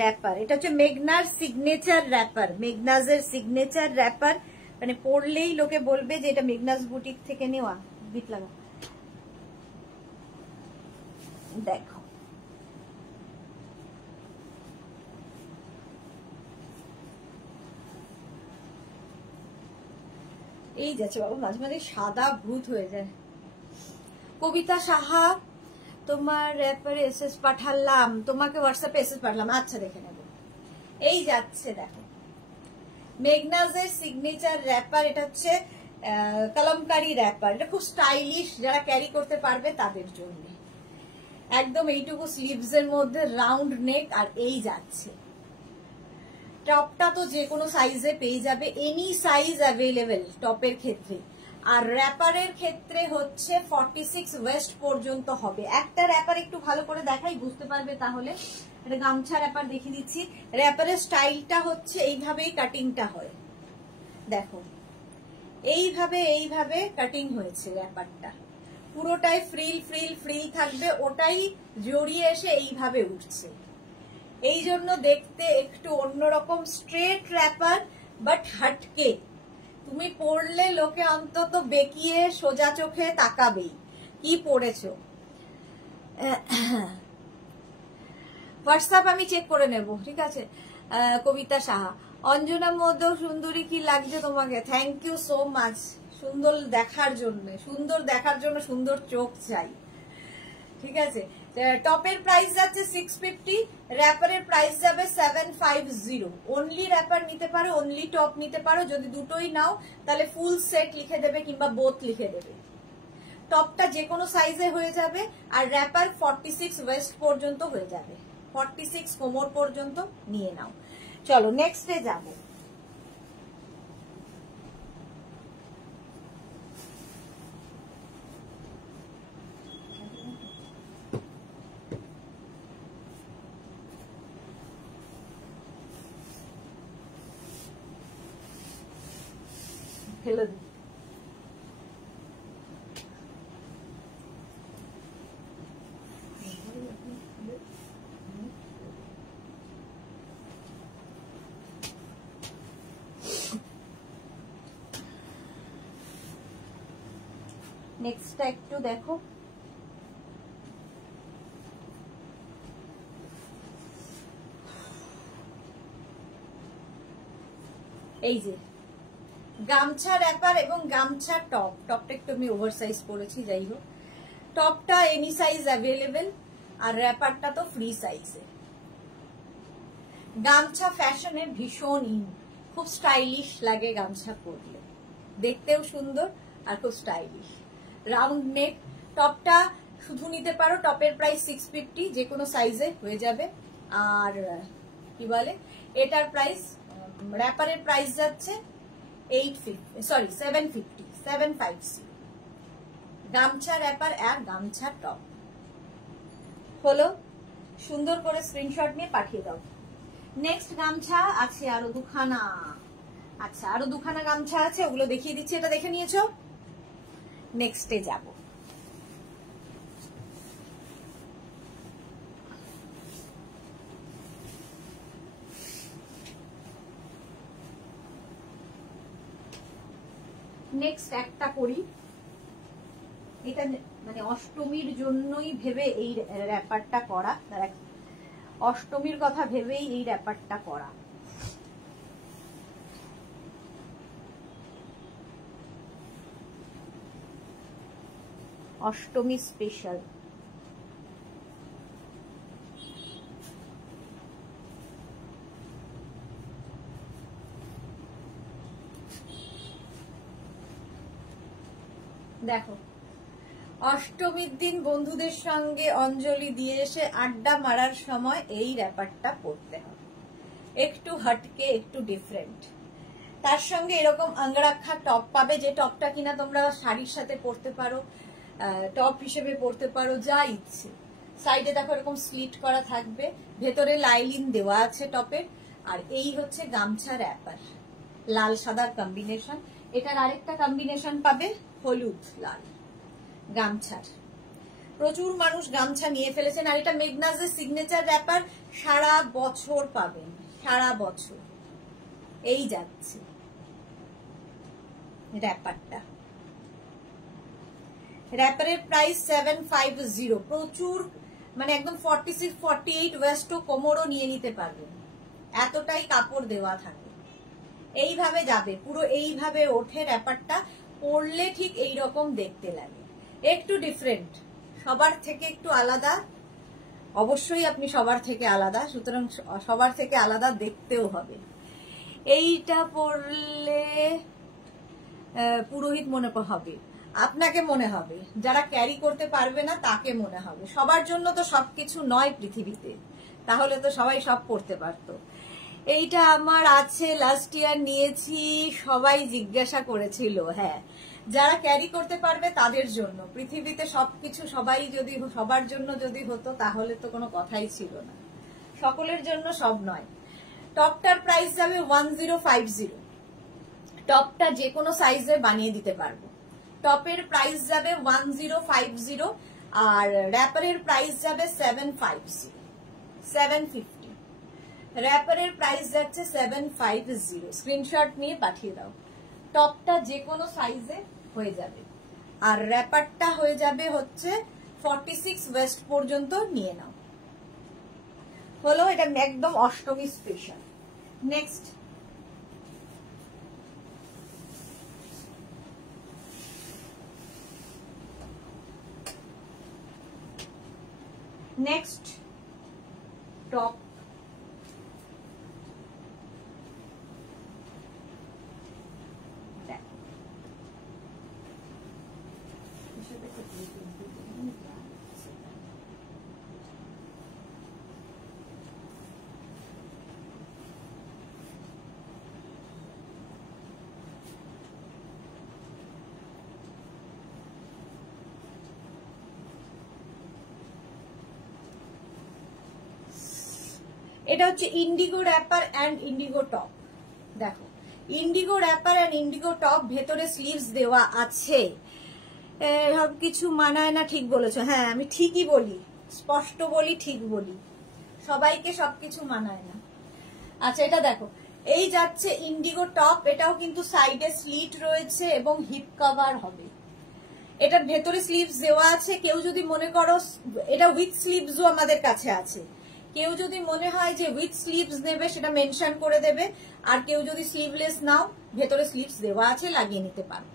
র্যাপার, এটা হচ্ছে মেঘনার সিগনেচার র্যাপার। মেঘনাজের সিগনেচার র্যাপার, মানে পরলেই লোকে বলবে যে এটা মেঘনাজ বুটিক থেকে নেওয়া। বিট লাগা দেখো, এই যাচ্ছে বাবা, মাঝে মাঝে সাদা ভূত হয়ে যায়। কবিতা সাহা, তোমার র্যাপারে এসএস পাঠালাম, তোমাকে হোয়াটসঅ্যাপে এসএস পাঠালাম। আচ্ছা, দেখে নেব। এই যাচ্ছে দেখো, মেঘনাজের সিগনেচার র্যাপার। এটা হচ্ছে কলমকারী র্যাপার। এটা খুব স্টাইলিশ, যারা ক্যারি করতে পারবে তাদের জন্য। একদম এইটুকু স্লিভস এর মধ্যে, রাউন্ড নেক, আর এই যাচ্ছে। টপটা তো যে কোনো সাইজে পেয়ে যাবে, এনি সাইজ অ্যাভেলেবেল টপের ক্ষেত্রে। আর র্যাপারের ক্ষেত্রে হচ্ছে 46 ওয়েস্ট পর্যন্ত হবে। একটা র্যাপার একটু ভালো করে দেখাই, বুঝতে পারবে তাহলে। এটা গামছা র্যাপার দেখিয়ে দিচ্ছি। র্যাপারের স্টাইলটা হচ্ছে এইভাবেই কাটিংটা হয়, দেখো এইভাবে এইভাবে কাটিং হয়েছে র্যাপারটা। পুরোটাই ফ্রিল ফ্রিল ফ্রিল থাকবে, ওটাই জড়িয়ে এসে এইভাবে উঠছে। এই জন্য দেখতে একটু অন্যরকম স্ট্রেট র্যাপার, বাট হাটকে। তুমি পরলে লোকে অন্তত বেঁকিয়ে সোজা চোখে তাকাবেই, কি পরেছো। হোয়াটসঅ্যাপ আমি চেক করে নেব, ঠিক আছে। কবিতা সাহা, অঞ্জনা মধ্যেও সুন্দরী, কি লাগছে তোমাকে? Thank you so much. সুন্দর দেখার জন্য, সুন্দর দেখার জন্য সুন্দর চোখ চাই, ঠিক আছে। টপের প্রাইস যাচ্ছে 650, র্যাপারের প্রাইস যাবে 750। অনলি র্যাপার নিতে পারো, অনলি টপ নিতে পারো। যদি দুটোই নাও তাহলে ফুল সেট লিখে দেবে কিংবা বোথ লিখে দেবে। টপটা যে কোনো সাইজে হয়ে যাবে, আর র্যাপার 46 ওয়েস্ট পর্যন্ত হয়ে যাবে, 46 কোমর পর্যন্ত নিয়ে নাও। চলো নেক্সটে যাবো। ফেলে দিই। নেক্সটটা একটু দেখো, এই যে গামছা র্যাপার এবং গামছা টপ। টপটা একটু আমি ওভার সাইজ পরেছি, যাই হোক। টপটা এনি সাইজ অ্যাভেলেবেল, আর র্যাপারটা তো ফ্রি সাইজে। গামছা ফ্যাশনে ভীষণ ইন, খুব স্টাইলিশ লাগে গামছা পরলে, দেখতেও সুন্দর আর খুব স্টাইলিশ। রাউন্ড নেক, টপটা শুধু নিতে পারো। টপের প্রাইস 650, যে কোনো সাইজে হয়ে যাবে। আর কি বলে, এটার প্রাইস, র্যাপারের প্রাইস যাচ্ছে 750। গামছা র্যাপার আর গামছা টপ হলো। সুন্দর করে স্ক্রিনশট নিয়ে পাঠিয়ে দাও। নেক্সট গামছা আছে আরো দুখানা। আচ্ছা, আরো দুখানা গামছা আছে, ওগুলো দেখিয়ে দিচ্ছি। এটা দেখে নিয়েছো? নেক্সটে যাব। নেক্সট একটা করি, এটা মানে অষ্টমীর জন্যই ভেবে এই র্যাপারটা করা, অষ্টমীর কথা ভেবেই এই র্যাপারটা করা। অষ্টমী স্পেশাল। দেখো, অষ্টমীর দিন বন্ধুদের সঙ্গে অঞ্জলি দিয়ে এসে আড্ডা মারার সময় এই র্যাপারটা পরতে হবে। একটু হটকে, একটু ডিফারেন্ট। তার সঙ্গে এরকম আঙ্গরাক্ষা টপ পাবে, যে টপটা কিনা তোমরা শাড়ির সাথে পরতে পারো, টপ হিসেবে পরতে পারো, যা ইচ্ছে। সাইডে দেখো এরকম স্লিট করা থাকবে, ভেতরে লাইলিন দেওয়া আছে টপে। আর এই হচ্ছে গামছা র্যাপার, লাল সাদার কম্বিনেশন। এটার আরেকটা কম্বিনেশন পাবে হলুদ লাল গামছার। প্রচুর মানুষ গামছা নিয়ে ফেলেছেন। আর এটা মেগনাজের সিগনেচার র্যাপার, সারা বছর পাবেন, সারা বছর। এই যাচ্ছে র্যাপারটা। র্যাপারের প্রাইস 750। প্রচুর, মানে একদম 46, 48 ওয়েস্টও কোমরও নিয়ে নিতে পারবেন, এতটাই কাপড় দেওয়া থাকে। এইভাবে যাবে, পুরো এইভাবে ওঠে র্যাপারটা। পরলে ঠিক এইরকম দেখতে লাগে, একটু ডিফারেন্ট, সবার থেকে একটু আলাদা। অবশ্যই আপনি সবার থেকে আলাদা, সুতরাং সবার থেকে আলাদা দেখতেও হবে। এইটা পরলে পুরোহিত মনে হবে, আপনাকে মনে হবে। যারা ক্যারি করতে পারবে না তাকে মনে হবে। সবার জন্য তো সবকিছু নয় পৃথিবীতে, তাহলে তো সবাই সব করতে পারতো। এইটা আমার আছে, লাস্ট ইয়ার নিয়েছি, সবাই জিজ্ঞাসা করেছিল। হ্যাঁ, যারা ক্যারি করতে পারবে তাদের জন্য। পৃথিবীতে সবকিছু সবাই যদি সবার জন্য যদি হতো তাহলে তো কোনো কথাই ছিল না। সকলের জন্য সব নয়। টপটার প্রাইস যাবে 1050। টপটা যে কোনো সাইজে বানিয়ে দিতে পারবো। টপের প্রাইস যাবে 1050 আর র্যাপারের প্রাইস যাবে 750। র্যাপারের প্রাইস যাচ্ছে 750। স্ক্রিনশট নিয়ে পাঠিয়ে দাও। টপটা যে কোনো সাইজে হয়ে যাবে আর র্যাপারটা হয়ে যাবে হচ্ছে 46 ওয়েস্ট পর্যন্ত নিয়ে নাও। হলো, এটা একদম অষ্টমী স্পেশাল। Next top. এটা হচ্ছে indigo wrapper and indigo top. দেখো, indigo wrapper and indigo top, ভেতরে স্লিভস দেওয়া আছে। সবকিছু মানায় না, ঠিক বলেছো। হ্যাঁ, আমি ঠিকই বলি, স্পষ্ট বলি, ঠিক বলি। সবাইকে সবকিছু মানায় না। আচ্ছা, এটা দেখো, এই যাচ্ছে ইন্ডিগো টপ। এটাও কিন্তু সাইডে স্লিট রয়েছে এবং হিপ কভার হবে। এটার ভেতরে স্লিভস দেওয়া আছে। কেউ যদি মনে করো, এটা উইথ স্লিভসও আমাদের কাছে আছে। কেউ যদি মনে হয় যে উইথ স্লিভস নেবে, সেটা মেনশন করে দেবে। আর কেউ যদি স্লিভলেস নাও, ভেতরে স্লিভস দেওয়া আছে, লাগিয়ে নিতে পারো।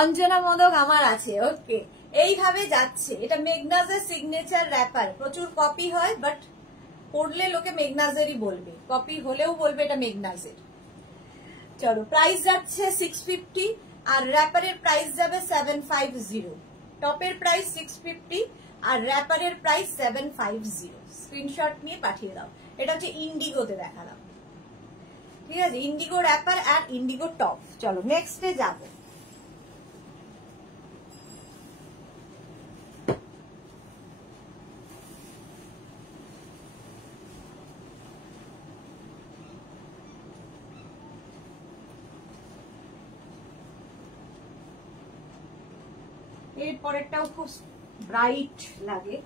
অঞ্জনা মোদক আমার আছে। ওকে, এইভাবে যাচ্ছে। এটা মেগনাজের সিগনেচার র্যাপার। প্রচুর কপি হয়, বাট পড়লে লোকে মেগনাজেরই বলবে, কপি হলেও বলবে এটা মেগনাজের। চলো, প্রাইস যাচ্ছে 650 আর র্যাপারের প্রাইস যাবে 750। টপের প্রাইস 650 আর র্যাপারের প্রাইস 750। স্ক্রিনশট নিয়ে পাঠিয়ে দাও। এটা হচ্ছে ইন্ডিগোতে দেখালাম, ঠিক আছে, ইন্ডিগো র্যাপার আর ইন্ডিগো টপ। চলো নেক্সটে যাবো। এর পরেরটাও খুব ব্রাইট লাগে।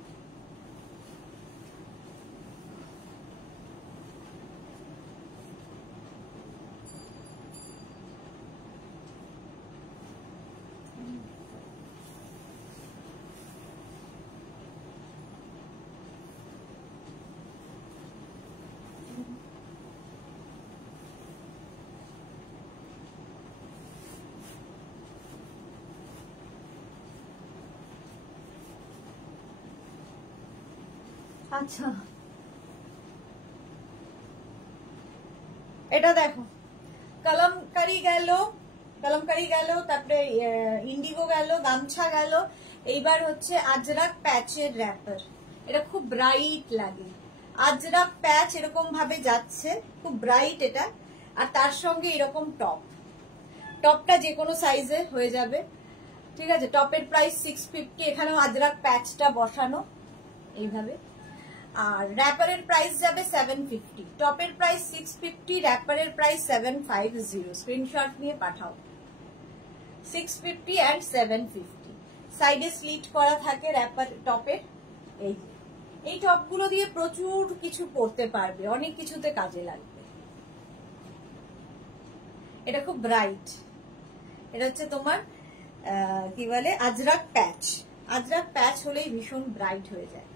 আচ্ছা এটা দেখো, কলমকারি গেল, তারপরে ইন্ডিগো গেল, গামছা গেল, এইবার হচ্ছে আজরাক প্যাচের র্যাপার। এটা খুব ব্রাইট লাগে, আজরাক প্যাচ এরকম ভাবে যাচ্ছে, খুব ব্রাইট এটা। আর তার সঙ্গে এরকম টপটা যে কোনো সাইজে হয়ে যাবে, ঠিক আছে। টপের প্রাইস 650, এখানেও আজরাক প্যাচটা বসানো এইভাবে। আর র্যাপারের প্রাইস যাবে 750, টপের প্রাইস 650, র্যাপারের প্রাইস 750। স্ক্রিনশট নিয়ে পাঠাও। 650 and 750, সাইডে স্লিট করা থাকে র্যাপার টপের। এই টপগুলো দিয়ে প্রচুর কিছু পরতে পারবে, অনেক কিছুতে কাজে লাগবে। এটা খুব ব্রাইট, এটা হচ্ছে তোমার কি বলে আজরাক প্যাচ। আজরাক প্যাচ হলেই ভীষণ ব্রাইট হয়ে যায়।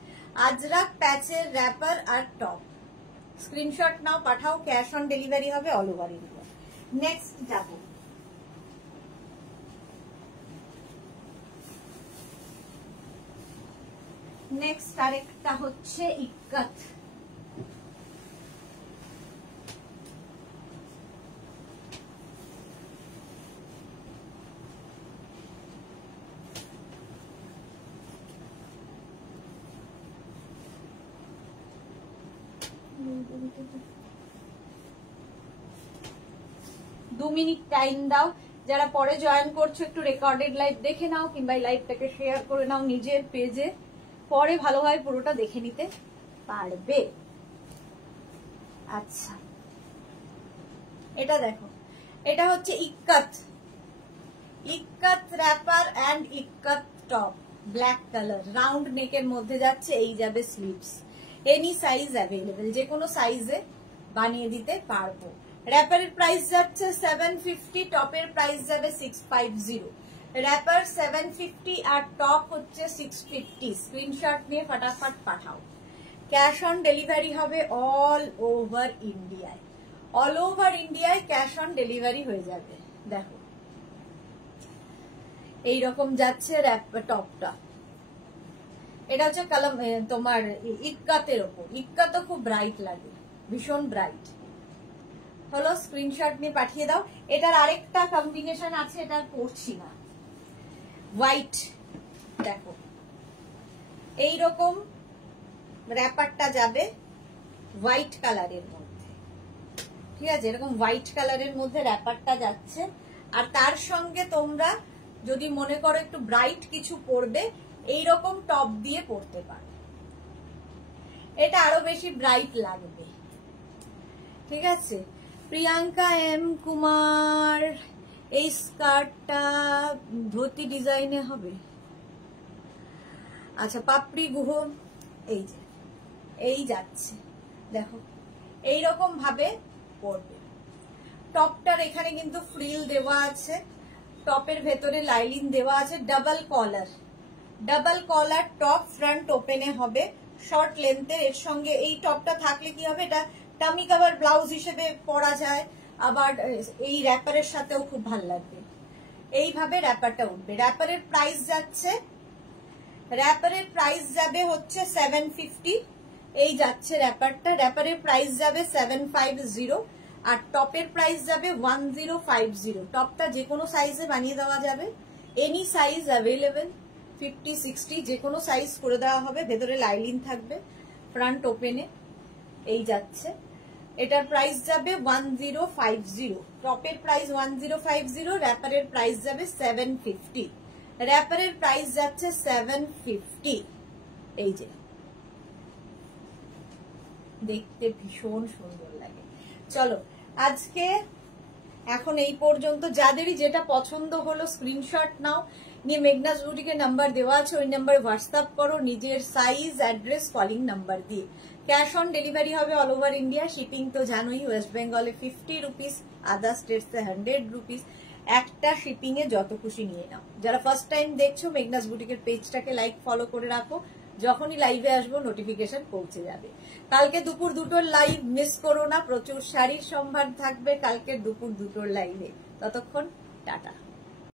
আজরাক প্যাচের র্যাপার আর টপ। স্ক্রিনশট নাও, পাঠাও। ক্যাশ অন ডেলিভারি হবে অল ওভার ইন্ডিয়া। নেক্সট যাব। নেক্সট আরেকটা হচ্ছে ইক্কাত। দু মিনিট টাইম দাও। যারা পরে জয়েন করছো একটু রেকর্ডেড লাইভ দেখে নাও, কিংবা লাইভটাকে শেয়ার করে নাও নিজের পেজে, পরে ভালোভাবে পুরোটা দেখে নিতে পারবে। আচ্ছা এটা দেখো, এটা হচ্ছে ikat wrapper and ikat top, black colour, round নেকের মধ্যে যাচ্ছে। এই যাবে স্লিভস, এনি সাইজ অ্যাভেলেবেল, যে কোনো সাইজে বানিয়ে দিতে পারবো। র্যাপারের প্রাইস যাচ্ছে 750, টপের প্রাইস যাবে 650। র্যাপার 750 আর টপ হচ্ছে 650। স্ক্রিনশট নিয়ে ফটাফট পাঠাও। ক্যাশ অন ডেলিভারি হবে অল ওভার ইন্ডিয়ায়। অল ওভার ইন্ডিয়ায় ক্যাশ অন ডেলিভারি হয়ে যাবে। দেখো এইরকম যাচ্ছে টপটা। এটা হচ্ছে কালাম তোমার ইক্কাতের ওপর। ইক্কাতও খুব ব্রাইট লাগে, ভীষণ ব্রাইট হলো। স্ক্রিনশট নিয়ে পাঠিয়ে দাও। এটার আরেকটা কম্বিনেশন আছে, এটা পড়ছি না। হোয়াইট দেখো, এইরকম র্যাপারটা যাবে হোয়াইট কালারের মধ্যে, ঠিক আছে। এরকম হোয়াইট কালারের মধ্যে র্যাপারটা যাচ্ছে। আর তার সঙ্গে তোমরা যদি মনে করো একটু ব্রাইট কিছু পরবে, এইরকম টপ দিয়ে পরতে পারো, এটা আরো বেশি ব্রাইট লাগবে, ঠিক আছে। প্রিয়াঙ্কা এম কুমার, এই স্কার্টটা ধুতি ডিজাইনে হবে। আচ্ছা পাপড়ি গুহ, এই যে এই যাচ্ছে, দেখো এইরকম ভাবে পরবে। টপটার এখানে কিন্তু ফ্রিল দেওয়া আছে, টপের ভেতরে লাইলিন দেওয়া আছে। ডাবল কলার টপ, ফ্রন্ট ওপেনে হবে, শর্ট লেন্থের। এর সঙ্গে এই টপটা থাকলে কি হবে, এটা টামি কভার ব্লাউজ হিসেবে পরা যায়, আবার এই র্যাপারের সাথেও খুব ভালো লাগবে। এইভাবে র্যাপারটা উঠবে। র্যাপারের প্রাইস যাবে হচ্ছে 750। এই যাচ্ছে র্যাপারটা, র্যাপারের প্রাইস যাবে 750 আর টপের প্রাইস যাবে 1050। টপটা যে কোনো সাইজে বানিয়ে দেওয়া যাবে, এনি সাইজ অ্যাভেলেবেল, 50, 60 যে কোনো সাইজ করে দেওয়া হবে। ভেতরে লাইলিন থাকবে, ফ্রন্ট ওপেনে এই যাচ্ছে। এটার প্রাইস যাবে 1050, টপের প্রাইস 1050, র্যাপারের প্রাইস যাবে 750। র্যাপারের প্রাইস যাচ্ছে 750। এই যে দেখতে ভীষণ সুন্দর লাগে। চলো আজকে এখন এই পর্যন্ত। যাদেরই যেটা পছন্দ হলো স্ক্রিনশট নাও, নিয়ে মেঘনাস বুটিকের নাম্বার দেওয়া আছে, ওই নাম্বারে হোয়াটসঅ্যাপ করো নিজের সাইজ, অ্যাড্রেস, কলিং নাম্বার দিয়ে। ক্যাশ অন ডেলিভারি হবে অল ওভার ইন্ডিয়া। শিপিং তো জানোই, ওয়েস্ট বেঙ্গলে 50 রুপিস, আদার স্টেটসে 100 রুপিস। একটা শিপিং এ যত খুশি নিয়ে নাও। যারা ফার্স্ট টাইম দেখছো মেঘনাস বুটিকের পেজটাকে লাইক ফলো করে রাখো, যখনই লাইভে আসবো নোটিফিকেশন পৌঁছে যাবে। কালকে দুপুর 2টোর লাইভ মিস করো না, প্রচুর শাড়ির সম্ভার থাকবে কালকে দুপুর 2টোর লাইভে। ততক্ষণ টাটা।